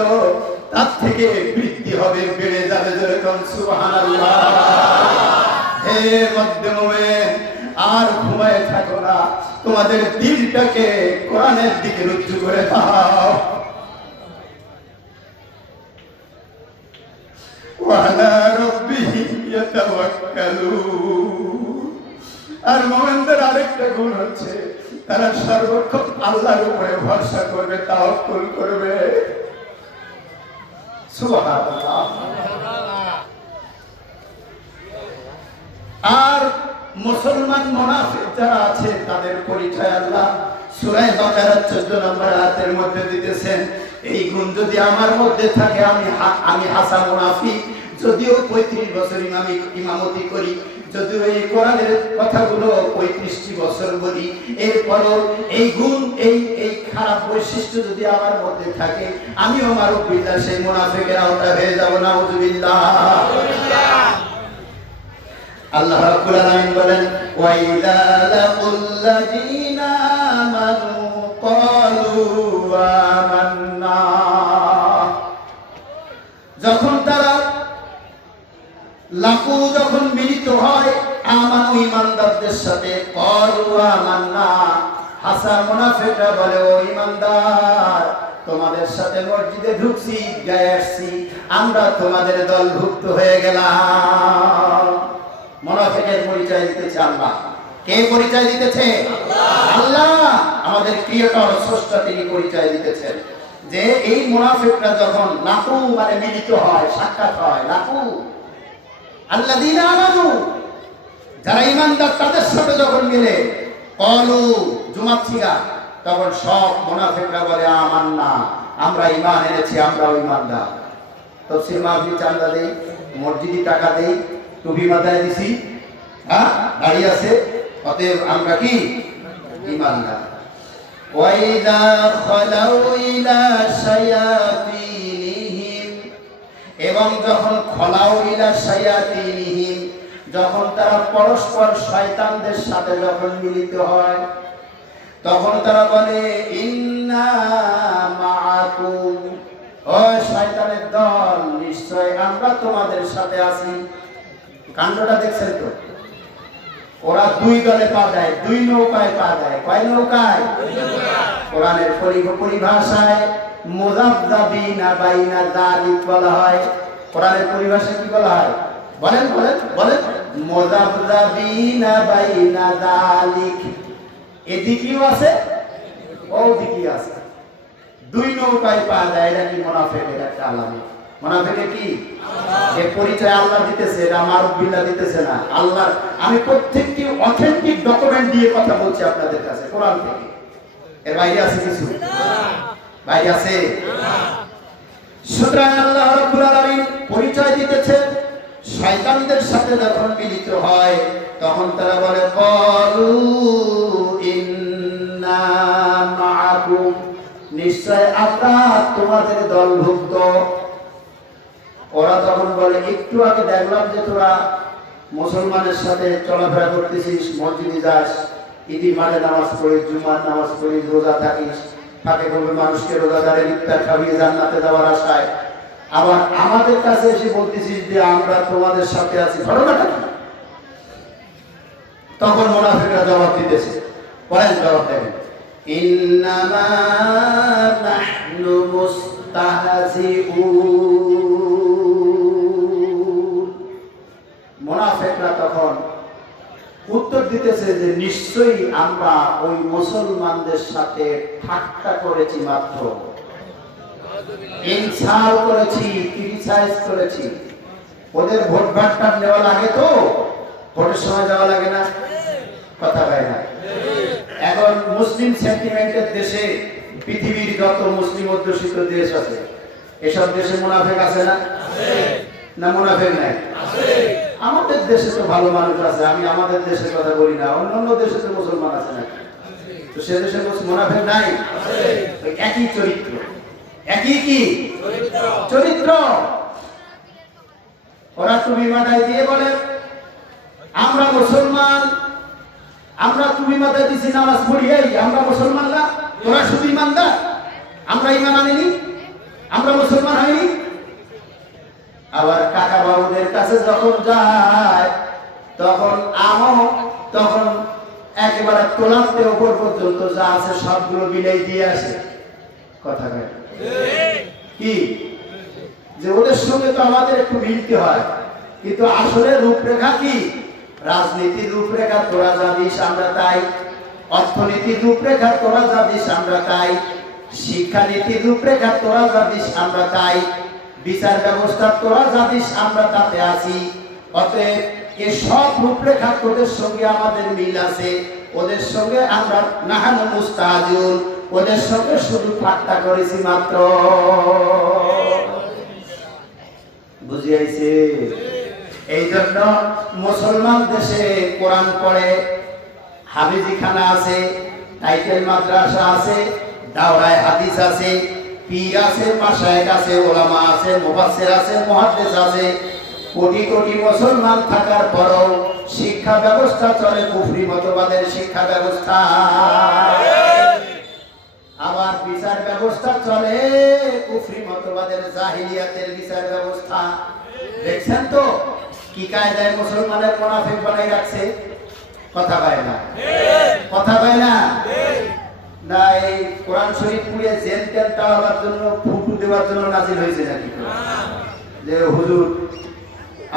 তার থেকে বৃদ্ধি হবে, বেড়ে যাবে। যেরকম সুবহানাল্লাহ। হে মধ্যে মুমিন, আর ঘুমায় থাকো না, তোমাদের দিলটাকে কোরআনের দিকে রুজু করে দাও। ওয়ালা রাব্বিহিম ইয়াতাওয়াক্কালুন, আর মুমিনদের আরেকটা গুণ হচ্ছে তারা সর্বক্ষণ আল্লাহর উপরে ভরসা করবে, তাওয়াক্কুল করবে। সুবহানাল্লাহ। আর মুসলমান মুনাফিক যারা আছে তাদের পরিচয় আল্লাহ সূরা বাকারার 14 নম্বর আয়াতের মধ্যে দিতেছেন। এই গুণ যদি আমার মধ্যে থাকে, আমি হাসা মুনাফিক, যদিও 35 বছর ইমামতি করি, যদিও এই কোরআনের কথাগুলো 35টি বছর বলি, এরপরও এই গুণ, এই খারাপ বৈশিষ্ট্য যদি আমার মধ্যে থাকে, আমিও মারুবিল্লাহ সেই মুনাফিকের আওতা হয়ে যাব। নাউযুবিল্লাহ। আল্লাহ রাব্বুল আলামিন বলেন, ওয়া ইযা লাকুল্লাযীনা আমানু ক্বালু আমান্না, যখন তারা লাকু, যখন মিলিত হয় আমানু ঈমানদারদের সাথে, ক্বালু আমান্না, হাসা মুনাফিকরা বলে, ও ঈমানদার, তোমাদের সাথে মসজিদে ঢুকছি, গায়ে আসছি, আমরা তোমাদের দলভুক্ত হয়ে গেলাম। মুনাফিকের পরিচয় দিতেছে আল্লাহ। কে পরিচয় দিতেছে? আল্লাহ। আমাদের ক্রিয়েটর, স্রষ্টা, তিনি পরিচয় দিতেছেন যে এই মুনাফিকরা যখন লাকু মানে মিলিত হয়, সাক্ষাৎ হয়, লাকু আল্লাযীনা আমানু, যারা ঈমানদার তাদের সাথে যখন মিলে, ক্বালু জুমাচ্ছিগা, তখন সব মুনাফিকরা বলে আমান্না, আমরা ঈমান এনেছি, আমরাও ঈমানদার। তাফসীর মাহফিল চাঁদা দেই, মসজিদে টাকা দেই, টুপি মাথায় দিছি, হ্যাঁ দাড়ি আছে, অতএব আমরা কি ঈমানদার। ওয়াইদা খালাউ ইলা শায়াতিনিহিম, এবং যখন খলাউ ইলা শায়াতিনিহিম, যখন তারা পরস্পর শয়তানদের সাথে যখন মিলিত হয়, তখন তারা বলে ইন্না মাআকুম, ও শয়তানের দল, নিশ্চয় আমরা তোমাদের সাথে আছি। কাণ্ডটা দেখছেন তো? ওরা দুই দলে পা দেয়, দুই নৌকায় পা দেয়। কয় নৌকায়? কোরআনের পরিভাষায় মুযাবযাবিনা বাইনা যালিক বলা হয়। কোরআনের পরিভাষায় কি বলা হয়? বলেন বলেন বলেন। মুযাবযাবিনা বাইনা যালিক, এদিকেও আছে, ওদিকেও আছে, দুই নৌকায় পা দেয়। এটা কি মুনাফিকের একটা আলামত। মুনাফিকে কি এর পরিচয় আল্লাহ দিতেছে, এটা মারুবিল্লাহ দিতেছে না। আল্লাহ, আমি প্রত্যেকটি অথেন্টিক ডকুমেন্ট দিয়ে কথা বলছি আপনাদের কাছে, কোরআন থেকে। এর বাইরে আছে কিছু? বাইরে আছে? সুতরাং আল্লাহ রাব্বুল আলামিন পরিচয় দিতেছে, শয়তানদের সাথে যখন মিলিত হয় তখন তারা বলে ক্বালু ইন্না মাআকুম, নিশ্চয় আমরা তোমাদের দলভুক্ত। ওরা তখন বলে, একটু আগে দেখলাম যে তোরা মুসলমানের সাথে চলাফেরা করতেছিস, মসজিদে যাস, ঈদের মাঠে নামাজ পড়িস, জুমার নামাজ পড়িস, রোজা থাকিস, ফাঁকে করবে মানুষকে রোজাদারের ইফতার খাইয়ে জান্নাতে যাওয়ার আশায়, আবার আমাদের কাছে এসে বলতেছিস যে আমরা তোমাদের সাথে আছি। ঘটনাটা কি? তখন মুনাফিকরা জবাব দিতেছে, পরের জবাব দেবেন, ইন্নামা নাহনু মুস্তাহজিউন। মুনাফিকরা তখন উত্তর দিতেছে যে নিশ্চয়ই আমরা ওই মুসলমানদের সাথে ঠাট্টা করেছি, মাত্র ইনসাল করেছি, ক্রিটিসাইজ করেছি। ওদের ভোট ভাট্টা নেওয়া লাগে, তো ভোটের সময় যাওয়া লাগে না, কথা হয় না। এখন মুসলিম সেন্টিমেন্টের দেশে পৃথিবীর যত মুসলিম অধ্যুষিত দেশ আছে, এসব দেশে মুনাফিক আছে না? না মুনাফিক নাই? আমাদের দেশে তো ভালো মানুষ আছে, আমি আমাদের দেশের কথা বলি না, অন্যান্য দেশে তো মুসলমান আছে নাকি? তো সে দেশে মুনাফিক নাই? একই চরিত্র, একই কি চরিত্র। ওরা তুমি মাথায় দিয়ে বলে আমরা মুসলমান, আমরা তুমি মাথায় দিছি নামাজ পড়ি, আমরা মুসলমান না, তোরা শুধু ইমানদার, আমরা ইমান আনিনি, আমরা মুসলমান হইনি। আবার কাকা বাবুদের কাছে যখন যায় তখন একেবারে তোলাতে উপর পর্যন্ত যা আছে সবগুলো বিলাই দিয়ে আসে, কথা বলে কি যে ওদের সঙ্গে তো আমাদের একটু মিলতে হয়, কিন্তু আসলে রূপরেখা কি? রাজনীতির রূপরেখা তোরা যা দিস আমরা তাই, অর্থনীতির রূপরেখা তোরা যা দিস আমরা তাই, শিক্ষানীতির রূপরেখা তোরা যা দিস আমরা তাই, বিচার ব্যবস্থা তোরা যা দিস আমরা তাতে আছি। অতএব এ সব রূপরেখা তোদের সঙ্গে আমাদের মিল আছে, ওদের সঙ্গে আমরা নাহানু মুস্তাহজিউন, ওদের সঙ্গে শুধু ঠাট্টা করেছি মাত্র। বুঝিয়েছে? এই জন্য মুসলমান দেশে কোরআন পড়ে, হাফিজি খানা আছে, টাইটেল মাদ্রাসা আছে, দাওরায়ে হাদিস আছে, পীর আছে, মাশায়েখ আছে, ওলামা আছে, মুফাসসির আছে, মুহাদ্দিস আছে। কোটি কোটি মুসলমান থাকার পরও শিক্ষা ব্যবস্থা চলে কুফরি মতবাদের শিক্ষা ব্যবস্থা। আবার বিচার ব্যবস্থা চলে কুফরি মতবাদের জাহিলিয়াতের বিচার ব্যবস্থা। দেখছেন তো কি কায়দায় মুসলমানের মুনাফিক বানাই রাখছে, কথা পায় না, কথা পায় না। না এই কোরআন শরীফ পড়ে জেন তেল টাওয়ার জন্য, ফুটু দেওয়ার জন্য নাজিল হয়েছে নাকি? যে হুজুর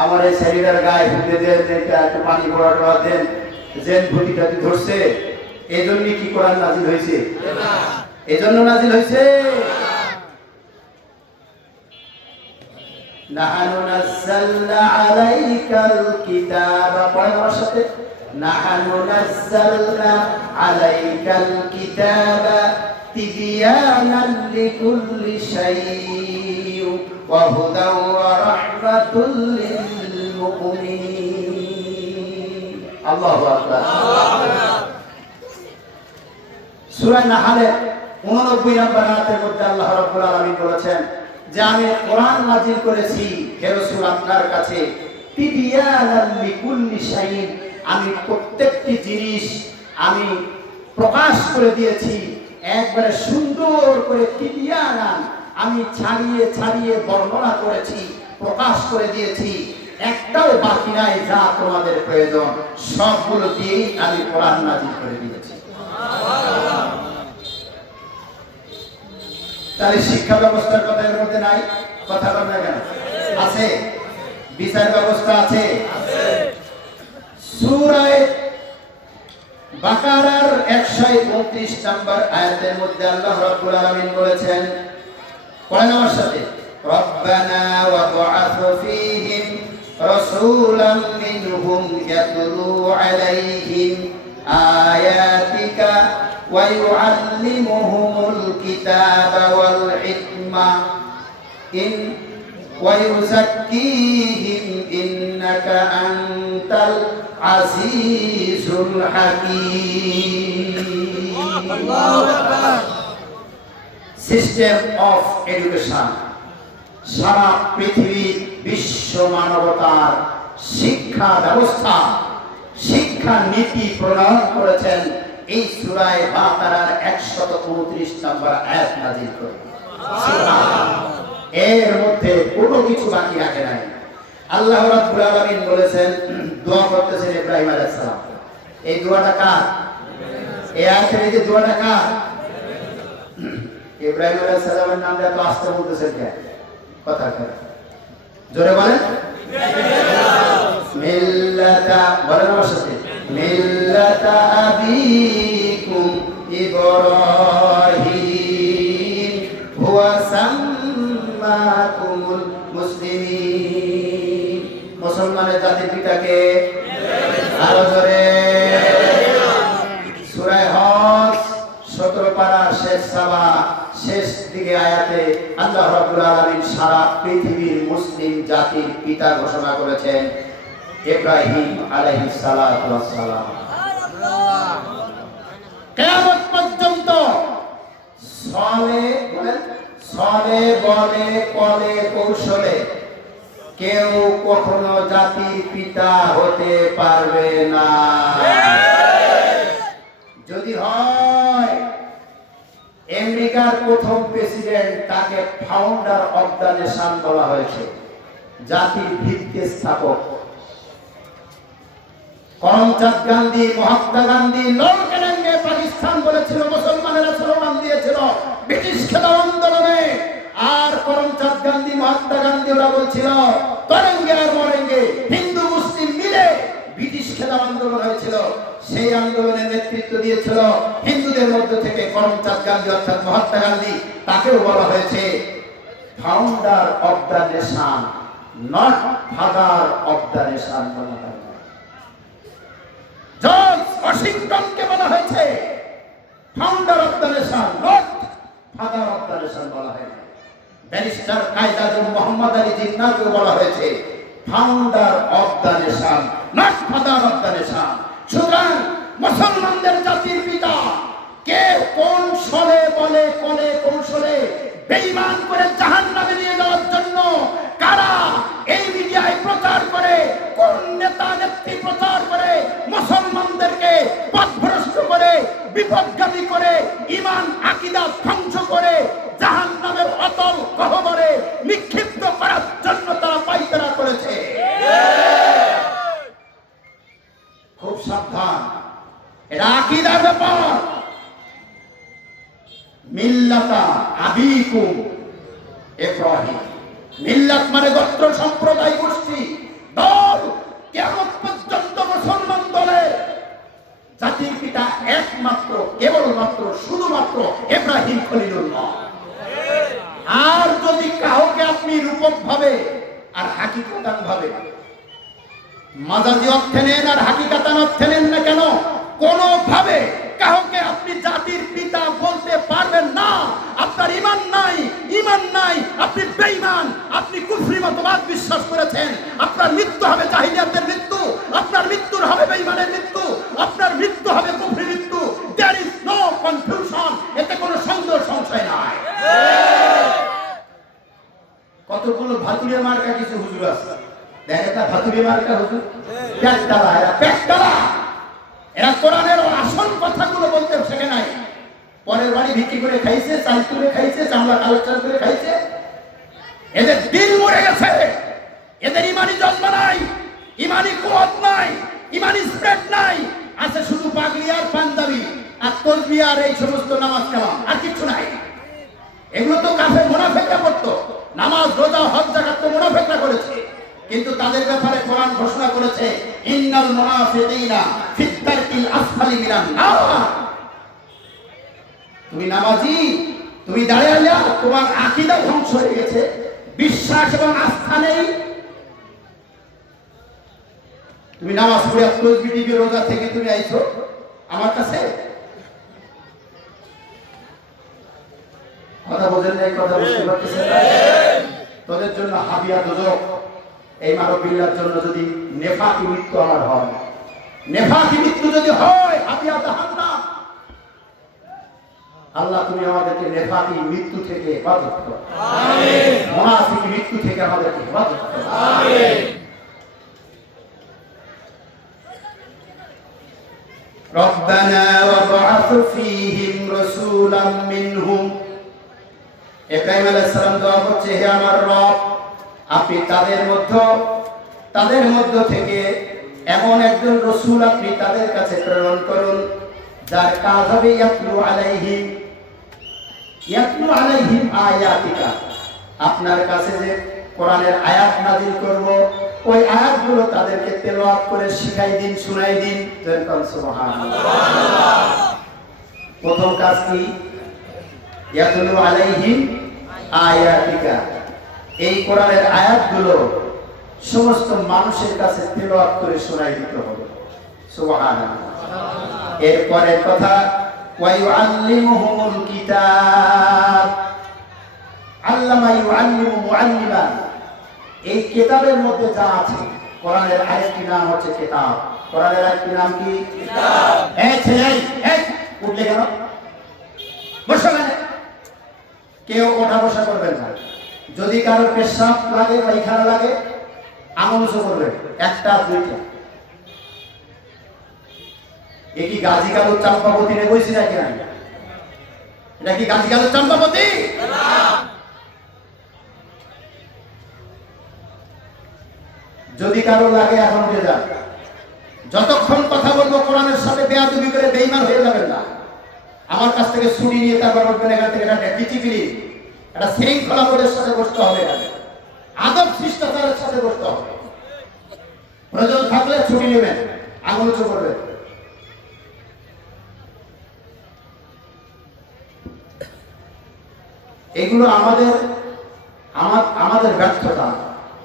আমার এই শরীরের গায়ে ফুটে দেন, একটু পানি পড়া টড়া দেন, জেন ভুটি টাতি ধরছে, এই জন্য কি কোরআন নাজিল হয়েছে? এই জন্য নাজিল হয়েছে। নাহানু নাযালনা আলাইকাল কিতাবা, পড়েন আমার সাথে, নাহানু নাযালনা আলাইকাল কিতাবা তিবয়ানান লিকুল্লি শাইইন ওয়া হুদাও ওয়া রাহমাতুল লিল মুমিনিন। আল্লাহু আকবার। সূরা নাহলের 89 নম্বর আয়াতের মধ্যে আল্লাহ রাব্বুল আলামিন বলেছেন যে আমি কোরআন নাযিল করেছি হে রাসূল আপনার কাছে তিবয়ানান লিকুল্লি শাইইন, আমি প্রত্যেকটি জিনিস আমি প্রকাশ করে দিয়েছি, একবারে সুন্দর করে তিবয়ানান আমি ছাড়িয়ে ছাড়িয়ে বর্ণনা করেছি, প্রকাশ করে দিয়েছি, একটাও বাকি নাই যা তোমাদের প্রয়োজন, সবগুলো দিয়েই আমি কোরআন নাযিল করে দিয়েছি। তাহলে শিক্ষা ব্যবস্থার কথা এর মধ্যে নাই, কথা বলবে কেন? আছে। বিচার ব্যবস্থা আছে। সূরা বাকারার 129 নম্বর আয়াতের মধ্যে আল্লাহ রাব্বুল আলামিন বলেছেন, পড়েন আমার সাথে, রব্বানা ওয়া বা'আথ ফীহিম রাসূলাম মিনহুম ইয়াতলু আলাইহিম আয়াতিকা ওয়া ইউআল্লিমুহুমুল কিতাবা ওয়াল হিকমা ওয়া ইউযাক্কিহিম ইন্নাকা আনতাল আজিজুল হাকীম। আল্লাহু আকবার। সিস্টেম অফ এডুকেশন, সারা পৃথিবী বিশ্ব মানবতার শিক্ষা ব্যবস্থা, শিক্ষা নীতি প্রণয়ন করেছেন এই সূরা বাকারার 129 নম্বর আয়াত নাযিল করে। এর মধ্যে কোনো কিছু বাকি রাখে নাই। আল্লাহ রাব্বুল আলামিন বলেছেন, দোয়া করতেছেন ইব্রাহিম আলাইহিস সালাম, এই দোয়াটা কার? এই আয়াতের এই যে দোয়াটা কার? ইব্রাহিম আলাইহিস সালামের নামটা তো আস্তে বলতেছেন কেন? কথা কয় জোরে বলেন। মিল্লাতা বলেন আমার সাথে, মিল্লাতা আবিকুম ইব্রাহিম হুয়া সাম্মাকুমুল মুসলিমিন। মুসলমানের জাতির পিতাকে আরো জোরে। সূরা হজ 17 পারা শেষ সাবা শেষ দিকে আয়াতে আল্লাহ রাব্বুল আলামিন সারা পৃথিবীর মুসলিম জাতির পিতা ঘোষণা করেছেন ইব্রাহিম আলাইহিস সালাতু ওয়াস সালাম। কিয়ামত পর্যন্ত ছলে বলে কলে কৌশলে কেউ কখনো জাতির পিতা হতে পারবে না। যদি হয় আমেরিকার প্রথম প্রেসিডেন্ট, তাকে ফাউন্ডার অব দ্য নেশন বলা হয়েছে, জাতির ভিত্তি স্থাপক। করমচাঁদ গান্ধী, মহাত্মা গান্ধী লড়কেলেঙ্গে পাকিস্তান বলেছিল, মুসলমানেরা স্লোগান দিয়েছিল ব্রিটিশ খেলাফ আন্দোলনে। আর করমচাঁদ গান্ধী, মহাত্মা গান্ধী ওরা বলছিল করেঙ্গে আর মরেঙ্গে। হিন্দু মুসলিম মিলে ব্রিটিশ খেলাফ আন্দোলন হয়েছিল। সেই আন্দোলনের নেতৃত্ব দিয়েছিল হিন্দুদের মধ্য থেকে করমচাঁদ গান্ধী অর্থাৎ মহাত্মা গান্ধী। তাকেও বলা হয়েছে founder of the nation, not father of the nation বলা হয়। জর্জ ওয়াশিংটনকে বলা হয়েছে founder of the nation, not father of the nation বলা হয়। ব্যারিস্টার কায়েদ-ই-আজম মোহাম্মদ আলী জিন্নাহকেও বলা হয়েছে founder of the nation, not father of the nation. সুতরাং মুসলমানদের জাতির পিতা কে কোন ছলে বলে কলে কৌশলে বেঈমান করে জাহান্নামে নিয়ে যাওয়ার জন্য কারা এই মিডিয়ায় প্রচার করে, কোন নেতা নেত্রী প্রচার করে মুসলমানদেরকে পথভ্রষ্ট করে, বিপদগামী করে, ঈমান আকীদা ধ্বংস করে জাহান্নামের অতল গহ্বরে নিক্ষিপ্ত করার জন্য তারা পায়তারা করেছে। খুব সাবধান, এটা আকীদার ব্যাপার। মিল্লাতা আবিকুম ইব্রাহিম, মিল্লাত মানে গোত্র, সম্প্রদায়, গোষ্ঠী, দল। কিয়ামত পর্যন্ত মুসলমান দলের জাতির পিতা একমাত্র, কেবলমাত্র, শুধুমাত্র ইব্রাহিম খলিলুল্লাহ। আর যদি কাউকে আপনি রূপক ভাবে আর হাকিকতান ভাবে, মাজাজি অর্থে নেন আর হাকিকাতান অর্থে নেন না কেন, কোন ভাবে কাউকে আপনি জাতির পিতা বলতে পারবেন না। আপনার ঈমান নাই, ঈমান নাই, আপনি বেঈমান, আপনি কুফরি মতবাদ বিশ্বাস করেছেন। আপনার মৃত্যু হবে জাহিলিয়াতের মৃত্যু, আপনার মৃত্যু হবে বেঈমানের মৃত্যু, আপনার মৃত্যু হবে কুফরি মৃত্যু। দেয়ার ইজ নো কনফিউশন, এতে কোনো সন্দেহ সংশয় নাই। কতগুলো ভাতুরিয়া মার্কা কিছু হুজুর আছে, দেখেন তা ভাতুরিয়া মার্কা হুজুর পেটটালা, এরা পেটটালা, এরা কোরআনের আসল কথাগুলো বলতে শেখে নাই। পরের বাড়ি বিক্রি করে খাইছে, চাল তুলে খাইছে, চামড়া কালেকশন করে খাইছে। এদের দিল মরে গেছে, এদের ইমানি জন্ম নাই, ইমানি কুওয়াত নাই, ইমানি স্প্রেড নাই। আছে শুধু পাগড়ি আর পাঞ্জাবি আর তাসবিহ আর এই সমস্ত নামাজ কালাম, আর কিছু নাই। এগুলো তো কাফের মুনাফিকরা করতো, নামাজ রোজা হজ যাকাত তো মুনাফিকরা করেছে। কিন্তু তাদের ব্যাপারে কোরআন ঘোষণা করেছে ইন্নাল মুনাফিকিনা ফিদ দারকিল আসফালি মিনান নার। তুমি নামাজি, তুমি দাঁড়িয়ে তোমার আকীদা ধ্বংস হয়ে গেছে, বিশ্বাস এবং আস্থা নেই। তুমি নামাজ পড়ে তাসবিহ দিয়ে রোজা থেকে তুমি আইছো আমার কাছে, কথা বোঝেন নাই, কথা বুঝতে পারতেছেন না? তোদের জন্য হাবিয়া দোজখ, এই মানবিল্লার জন্য যদি নেফাকি মৃত্যু আমার হয়, নেফাকি মৃত্যু যদি হয়, হাবিয়া জাহান্নাম। আল্লাহ তুমি আমাদেরকে নেফাকি মৃত্যু থেকে হেফাজত করো, আমিন। মুনাফিক মৃত্যু থেকে আমাদেরকে হেফাজত করো, আমিন। রব্বানা ওয়াবআথ ফীহিম রাসূলাম মিনহুম। ইব্রাহিম আলাইহিস সালাম দোয়া করছে, হে আমার রব, আপনি তাদের মধ্য থেকে এমন একজন রাসূল আপনি তাদের কাছে প্রেরণ করুন যার কাজ হবে ইয়াতলু আলাইহিম আয়াতিকা, আপনার কাছে যে কোরআনের আয়াত নাযিল করব ওই আয়াতগুলো তাদেরকে তেলাওয়াত করে শিখাই দিন, শুনাই দিন। সুবহানাল্লাহ। প্রথম কাজ কি? ইয়াতলু আলাইহিম আয়াতিকা, এই কোরআনের আয়াতগুলো সমস্ত মানুষের কাছে তেলাওয়াত করে শোনাই দিতে হবে। সুবহানাল্লাহ। এরপরের কথা ওয়া ইউআল্লিমুহুমুল কিতাব, আল্লামা ইউআল্লিমু মুআল্লিমান, এই কিতাবের মধ্যে যা আছে, কোরআনের আরেকটি নাম হচ্ছে কিতাব। কোরআনের আরেকটি নাম কি? কিতাব। এই ছেলে, এই উঠলে কেন? বসো কেন? কেউ ওঠা বসা করবেন না। যদি কারো পেশাব লাগে, পায়খানা লাগে, আঙুল উঁচু করবেন, একটা দুইটা। এ কি গাজী কালুর চম্পাবতী রে বইছি নাকি? এটা কি গাজী কালুর চম্পাবতী? যদি কারো লাগে এখন উঠে যান। যতক্ষণ কথা বলবো কোরআনের সাথে বেয়াদবি করে বেঈমান হয়ে যাবেন না। আমার কাছ থেকে ছুরি নিয়ে তারপর বলবেন এখান থেকে এটা কিচিপিলি, এটা শৃঙ্খলা বোধের সাথে বসতে হবে, আদব শিষ্টাচারের সাথে বসতে হবে। প্রয়োজন থাকলে ছুটি নেবেন, আঙুল উঁচু করবেন। এগুলো আমাদের ব্যর্থতা,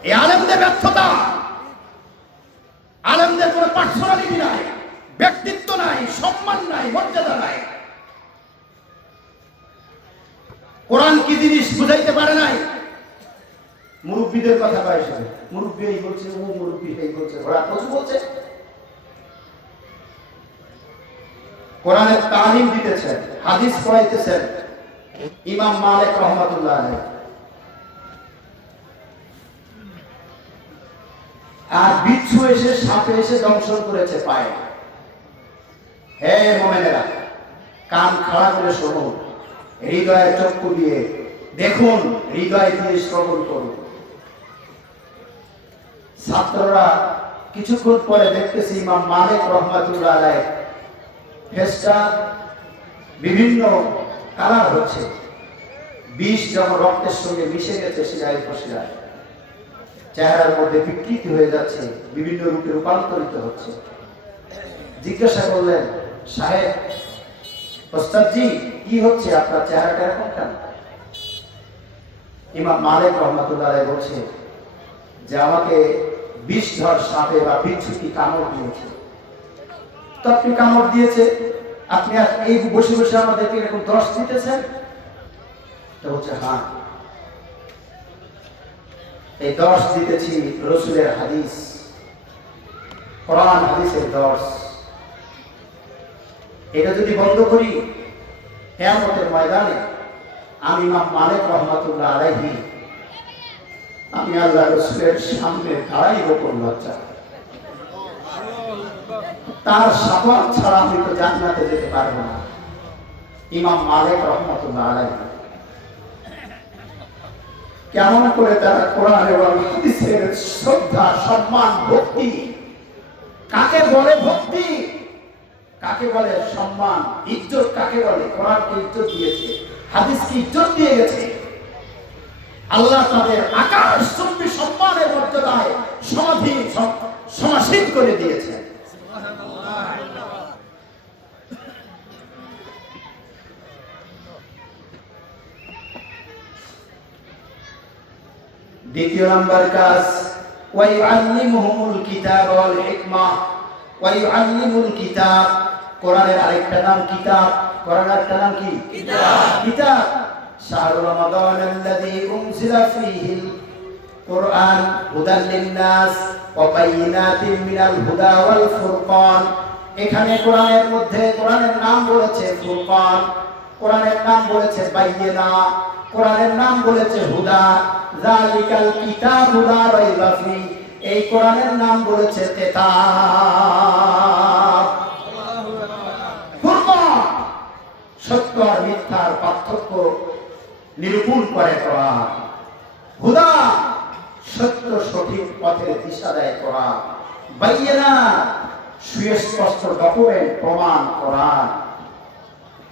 এই আলেমদের ব্যর্থতা। আলেমদের কোনো পার্সোনালিটি নাই, ব্যক্তিত্ব নাই, সম্মান নাই, মর্যাদা নাই। কোরআন কি জিনিস বুঝাইতে পারে নাই। মুরব্বীদের কথা কয়, মুরব্বী এই বলছে, ও মুরব্বী এই বলছে, ওরা কিছু বলছে। কোরআনের তালিম দিতেছেন, হাদিস পড়াইতেছেন ইমাম মালিক রহমাতুল্লাহ আলাইহি। আর বিচ্ছু এসে, সাপে এসে দংশন করেছে পায়ে। হে মুমিনেরা, কান খাড়া করে শুনুন, হৃদয়ের চক্ষু দিয়ে দেখুন, হৃদয় দিয়ে শ্রবণ করুন। ছাত্ররা কিছুক্ষণ পরে দেখতেছি ইমাম মালিক রহমাতুল্লাহ আলাইহি ফেসটা বিভিন্ন কালার হচ্ছে, বিষ যখন রক্তের সঙ্গে মিশে গেছে শিরায় প্রশিরায়, চেহারার মধ্যে বিকৃতি হয়ে যাচ্ছে, বিভিন্ন রূপে রূপান্তরিত হচ্ছে। জিজ্ঞাসা করলেন, সাহেব, ওস্তাদজি কি হচ্ছে, আপনার চেহারাটা এরকম কেন? ইমাম মালিক রহমাতুল্লাহ আলাইহি বলছে যে আমাকে বিষধর সাপে বা বিচ্ছুটি কামড় দিয়েছে। তো আপনি কামড় দিয়েছে, আপনি এই বসে বসে আমাদেরকে এরকম দোষ দিতেছেন? তো বলছে হ্যাঁ, এই দোষ দিতেছি রাসূলের হাদিস, কোরআন হাদিসের দোষ। এটা যদি বন্ধ করি, কিয়ামতের ময়দানে আমি ইমাম মালিক রহমাতুল্লাহ আলাইহি, আমি আল্লাহ রাসূলের সামনে দাঁড়াইব কোন লজ্জা। তার শাফাত ছাড়া আমি তো জান্নাতে যেতে পারবো না। ইমাম মালিক রহমাতুল্লাহ আলাইহি কেমন করে তারা কোরআন এবং হাদিসের শ্রদ্ধা, সম্মান, ভক্তি, কাকে বলে ভক্তি, কাকে বলে সম্মান, ইজ্জত কাকে বলে? কোরআনকে ইজ্জত দিয়েছে, হাদিসকে ইজ্জত দিয়ে গেছে। আল্লাহ তাদের আকাশচুম্বী সম্মানের মর্যাদায় সমাসীন করে দিয়েছে। দ্বিতীয় নম্বর কাজ, ওয়া ইউআল্লিমুহুমুল কিতাব ওয়াল হিকমা। ওয়া ইউআল্লিমুল কিতাব, কোরআনের আরেকটা নাম কিতাব। কোরআনের আরেকটা নাম কি? কিতাব। কিতাব। শাহরু রমাদানাল্লাযী উনজিলা ফীহিল কুরআন হুদাল লিন-নাস ওয়া বায়িনাতিন মিনাল হুদা ওয়াল ফুরকান। এখানে কোরআনের মধ্যে কোরআনের নাম বলেছে ফুরকান, কোরআনের নাম বলেছে বাইয়িনা, কোরআনের নাম বলেছে হুদা। যালিকাল কিতাবু লা রাইবা ফি, এই কোরআনের নাম বলেছে কিতাব। ফুরকান, সত্য আর মিথ্যার পার্থক্য নিরূপণ করে কোরআন। হুদা, সত্য সঠিক পথের দিশা দেয় কোরআন। বাইয়িনা, সুস্পষ্ট ডকুমেন্ট, প্রমাণ, কোরআন।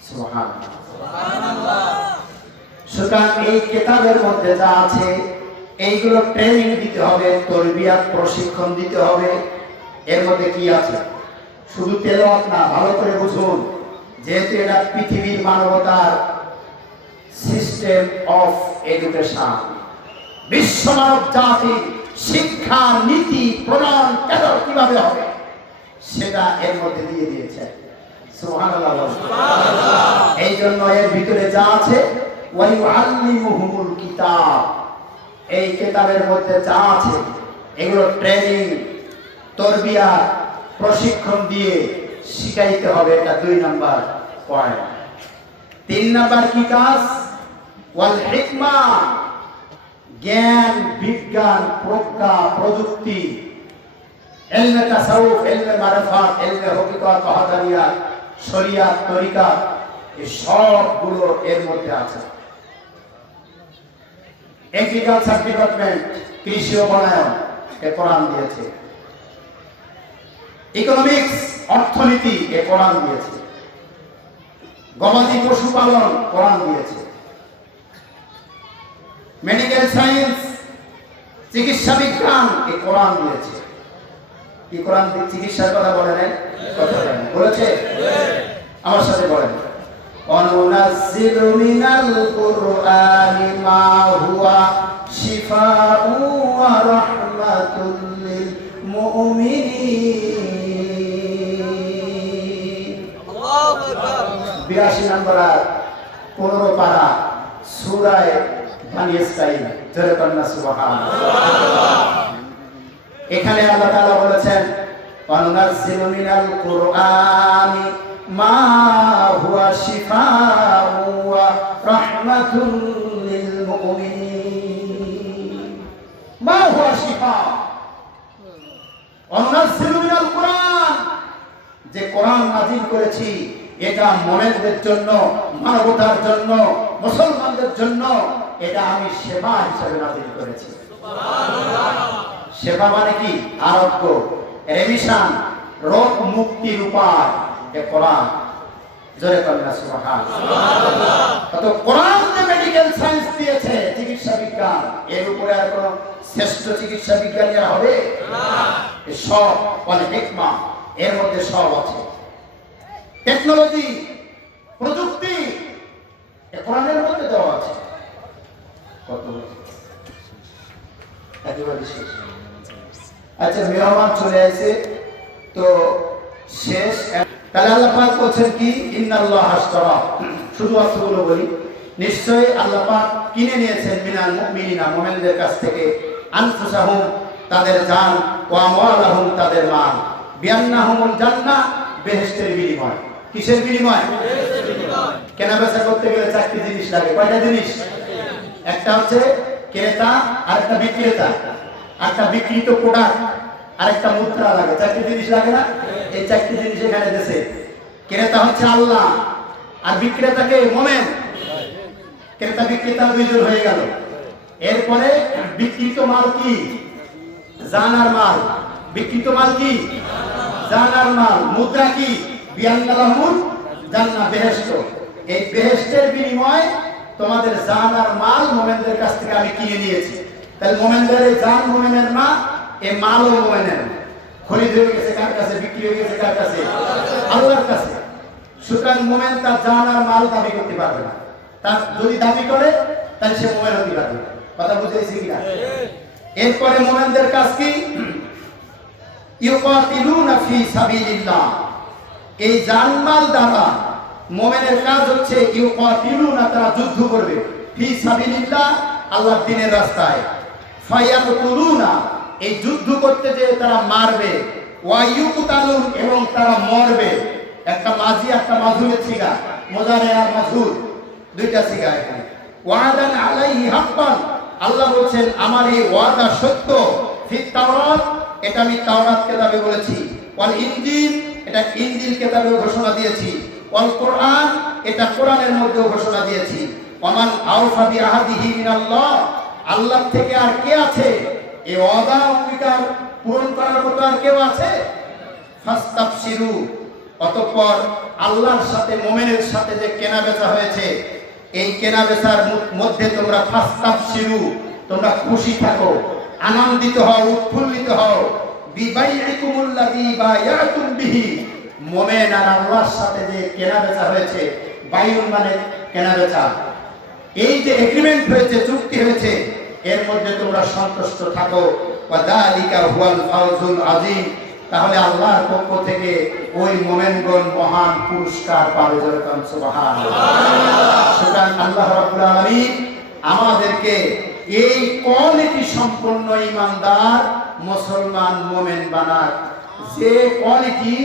সুবহানাল্লাহ। সুতরাং এই কিতাবের মধ্যে যা আছে এইগুলো ট্রেনিং দিতে হবে, তরবিয়াত, প্রশিক্ষণ দিতে হবে। এর মধ্যে কি আছে? শুধু তেলাওয়াত না, ভালো করে বুঝুন। যেহেতু এটা পৃথিবীর মানবতার সিস্টেম অফ এডুকেশন, বিশ্ব মানব জাতির শিক্ষা নীতি প্রণয়ন কেন কিভাবে হবে সেটা এর মধ্যে দিয়ে দিয়েছে। সুবহানাল্লাহ। এই জন্য এর ভিতরে যা আছে, ওয়াইউআল্লিমুহুমুল কিতাব, এই কিতাবের মধ্যে যা আছে এগুলো ট্রেনিং, তরবিয়াত, প্রশিক্ষণ দিয়ে শিখাইতে হবে। এটা 2 নাম্বার পয়েন্ট। 3 নাম্বার কি কাজ? ওয়াল হিকমা, জ্ঞান, বিজ্ঞান, প্রজ্ঞা, প্রযুক্তি, ইলমে তাসাউফ, ইলমে মারিফাত, ইলমে হকিকত, ওয়াহদানিয়াত, শরিয়াত, তরিকাত, এই সবগুলো এর মধ্যে আছে। এগ্রিকালচার ডিপার্টমেন্ট, কৃষি ও বনায়ন, এ কোরআন দিয়েছে। ইকোনমিক্স, অর্থনীতি, এ কোরআন দিয়েছে। গবাদি পশুপালন, কোরআন দিয়েছে। মেডিকেল সায়েন্স, চিকিৎসা বিজ্ঞান, এ কোরআন দিয়েছে। কি কোরআন চিকিৎসার কথা বলে নাই? কথা বলেছে? আমার সাথে বলেন, অনুনাজ্জিলু মিনাল কুরআনি মা হুয়া শিফাউ ওয়া রাহমাতুল লিল মুমিনিন। আল্লাহু আকবার। 82 নম্বর 15 পারা সূরা বানী ইসরাঈল। জোরে কন্না সুবহানাল্লাহ। এখানে আল্লাহ তাআলা বলেছেন, অনুনাজ্জিলু মিনাল কুরআনি মা হুয়া শিফাউ ওয়া রাহমাতুল লিল মুমিনিন। মা হুয়া শিফা, অনুনাজ্জিলু মিনাল কুরআন, যে কোরআন নাযিল করেছি এটা মুমিনদের জন্য, মানবতার জন্য, মুসলমানদের জন্য, এটা আমি সেবা হিসেবে নাযিল করেছি। সুবহানাল্লাহ। সেবা মানে কি? আরোগ্য, রেমিশন, রোগ মুক্তির উপায়, এ কোরআন। জোরে কন্না সুবহানাল্লাহ। তো কোরআন যে মেডিকেল সায়েন্স দিয়েছে, চিকিৎসা বিজ্ঞান, এর উপরে আর কোনো শ্রেষ্ঠ চিকিৎসা বিজ্ঞানী হবে না। এই সব বলে হিকমা, এর মধ্যে সব আছে। টেকনোলজি, প্রযুক্তি, এ কোরআনের মধ্যে দেওয়া আছে। কত একেবারে শেষ। আচ্ছা, মেহমান চলে আসে তো শেষ। তাহলে আল্লাহ পাক বলছেন কি? ইন্নাল্লাহ আশতারা, শুধু অর্থগুলো বলি। নিশ্চয়ই আল্লাহ পাক কিনে নিয়েছেন মিনাল মুমিনিনা, মুমিনদের কাছ থেকে, আনফুসাহুম, তাদের জান, ওয়া আমওয়ালাহুম, তাদের মাল, বিআন্নাহুমুল জান্নাহ, বেহেশতের বিনিময়। কিসের বিনিময়? বেহেশতের বিনিময়। কেনা বেচা করতে গেলে 4টি জিনিস লাগে। কয়টা জিনিস? একটা হচ্ছে ক্রেতা, আরেকটা বিক্রেতা, আরেকটা বিক্রিত প্রোডাক্ট, আরেকটা মুদ্রা লাগে। 4টি জিনিস লাগে না? এই 4টি জিনিস এখানে দেশে। ক্রেতা হচ্ছে আল্লাহ, আর বিক্রেতাকে মুমিন। ক্রেতা বিক্রেতা 2 জন হয়ে গেল। এরপরে বিক্রিত মাল কি? জানার মাল। বিক্রিত মাল কি? জানার মাল। মুদ্রা কি? বিআন্নাহুমুল জান্নাহ, বেহেশত। এই বেহেশতের বিনিময়ে তোমাদের জানার মাল মুমিনদের কাছ থেকে আমি কিনে নিয়েছি। তাহলে মুমিনদের এই জান মুমিনের না, এই মালও মুমিনের। খরিদ হয়ে গেছে কার কাছে? বিক্রি হয়ে গেছে কার কাছে? আল্লাহর কাছে। সুতরাং মুমিন তার জান আর মাল দাবি করতে পারবে না। তার যদি দাবি করে তাহলে সে মুমিন হতে পারবে। কথা বুঝেছি কিনা? এরপরে মুমিনদের কাজ কি? ইউকাতিলুনা ফি সাবিলিল্লাহ, এই জানমাল দ্বারা মুমিনের কাজ হচ্ছে ইউকাতিলুনা, তারা যুদ্ধ করবে, ফি সাবিলিল্লাহ, আল্লাহর দ্বীনের রাস্তায়। ফায়াকুতুলুনা, এই যুদ্ধ করতে যে তারা মারবে, ওয়া ইউকতালুন, এবং তারা মরবে। একটা মাজি একটা মাজহুরের সিগা, মুজারে আর মাজহুর, 2টা সিগা এখানে। ওয়াদান আলাইহি হাক্কান, আল্লাহ বলেন আমার এই ওয়াদা সত্য। ফিত তাওরাত, এটা আমি তাওরাত কিতাবে বলেছি। ওয়াল ইনজিল, এটা ইনজিল কিতাবে ঘোষণা দিয়েছি। ওয়াল কোরআন, এটা কোরআনের মধ্যে ঘোষণা দিয়েছি। ওমান আওফা বিআহদিহি মিনাল্লাহ, আল্লাহ থেকে আর কে আছে এই ওয়াদা অঙ্গীকার পূরণ করার মতো আর কেউ আছে? ফাস্তাবশিরু, অতঃপর আল্লাহর সাথে মুমিনের সাথে যে কেনাবেচা হয়েছে, এই কেনাবেচার মধ্যে তোমরা ফাস্তাবশিরু, তোমরা খুশি থাকো, আনন্দিত হও, উৎফুল্লিত হও। বিবাইইকুমুল্লাযী বায়াতুম বিহি, মুমিন আর আল্লাহর সাথে যে কেনাবেচা হয়েছে, বাইউন মানে কেনাবেচা, এই যে এগ্রিমেন্ট হয়েছে, চুক্তি হয়েছে, এর মধ্যে তোমরা সন্তুষ্ট থাকো। ওয়াদালিকা হুয়াল ফাউজুল আযীম, তাহলে আল্লাহর পক্ষ থেকে ওই মুমিনগণ মহান পুরস্কার পাবে। যেরকম সুবহানাল্লাহ। সুতরাং আল্লাহ রাব্বুল আলামিন আমাদেরকে এই কোয়ালিটি সম্পন্ন ঈমানদার মুসলমান মুমিন বানাক, যে কোয়ালিটি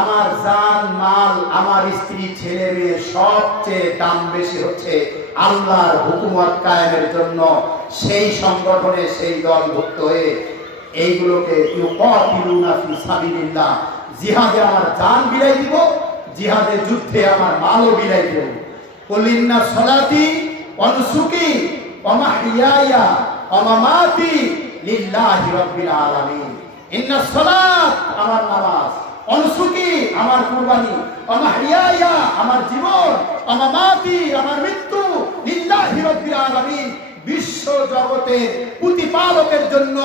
আমার জান মাল, আমার স্ত্রী ছেলে মেয়ে সবচেয়ে দাম বেশি হচ্ছে আল্লাহর হুকুমত কায়েমের জন্য, সেই সংগঠনে সেই দলভুক্ত হয়ে এইগুলোকে ইউকাতিলুনা ফি সাবিলিল্লাহ, জিহাদে আমার জান বিলাই দিব, জিহাদে যুদ্ধে আমার মালও বিলাই দেব। কুল ইন্না সলাতি ওয়া নুসুকি ওয়া মাহইয়ায়া ওয়া মামাতি লিল্লাহি রাব্বিল আলামিন। ইন্না সলাত আমার নামাজ, অনুসুকি আমার কুরবানি, অমাহিয়ায়া আমার জীবন, অমামাতি আমার মৃত্যু, লিল্লাহি রাব্বিল আলামিন, বিশ্ব জগতের প্রতিপালকের জন্য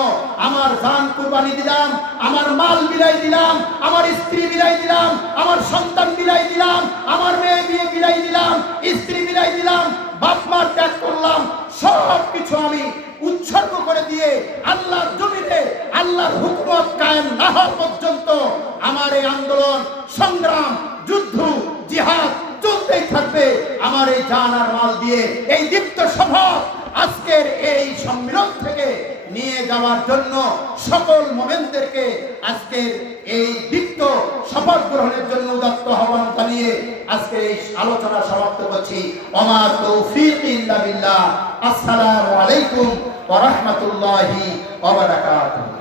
আমার জান কুরবানি দিলাম, আমার মাল বিলাই দিলাম, আমার স্ত্রী বিলাই দিলাম, আমার সন্তান বিলাই দিলাম, আমার মেয়ে বিয়ে বিলাই দিলাম, স্ত্রী বিলাই দিলাম, বাপ মার ত্যাগ করলাম, সব কিছু আমি উৎসর্গ করে দিয়ে আল্লাহর জমিনে আল্লাহর হুকুমত কায়েম না হওয়া পর্যন্ত আমার এই আন্দোলন, সংগ্রাম, যুদ্ধ, জিহাদ চলতেই থাকবে। আমার এই জান আর মাল দিয়ে এই দীপ্ত শপথ আজকের এই সম্মেলন থেকে নিয়ে যাওয়ার জন্য সকল মুমিনদেরকে আজকের এই দীপ্ত শপথ গ্রহণের জন্য উদাত্ত আহ্বান জানিয়ে আজকে এই আলোচনা সমাপ্ত করছি। ওমা তৌফিক ইল্লা বিল্লাহ। আসসালামু আলাইকুম ওয়া রাহমাতুল্লাহি ওয়া বারাকাতুহু।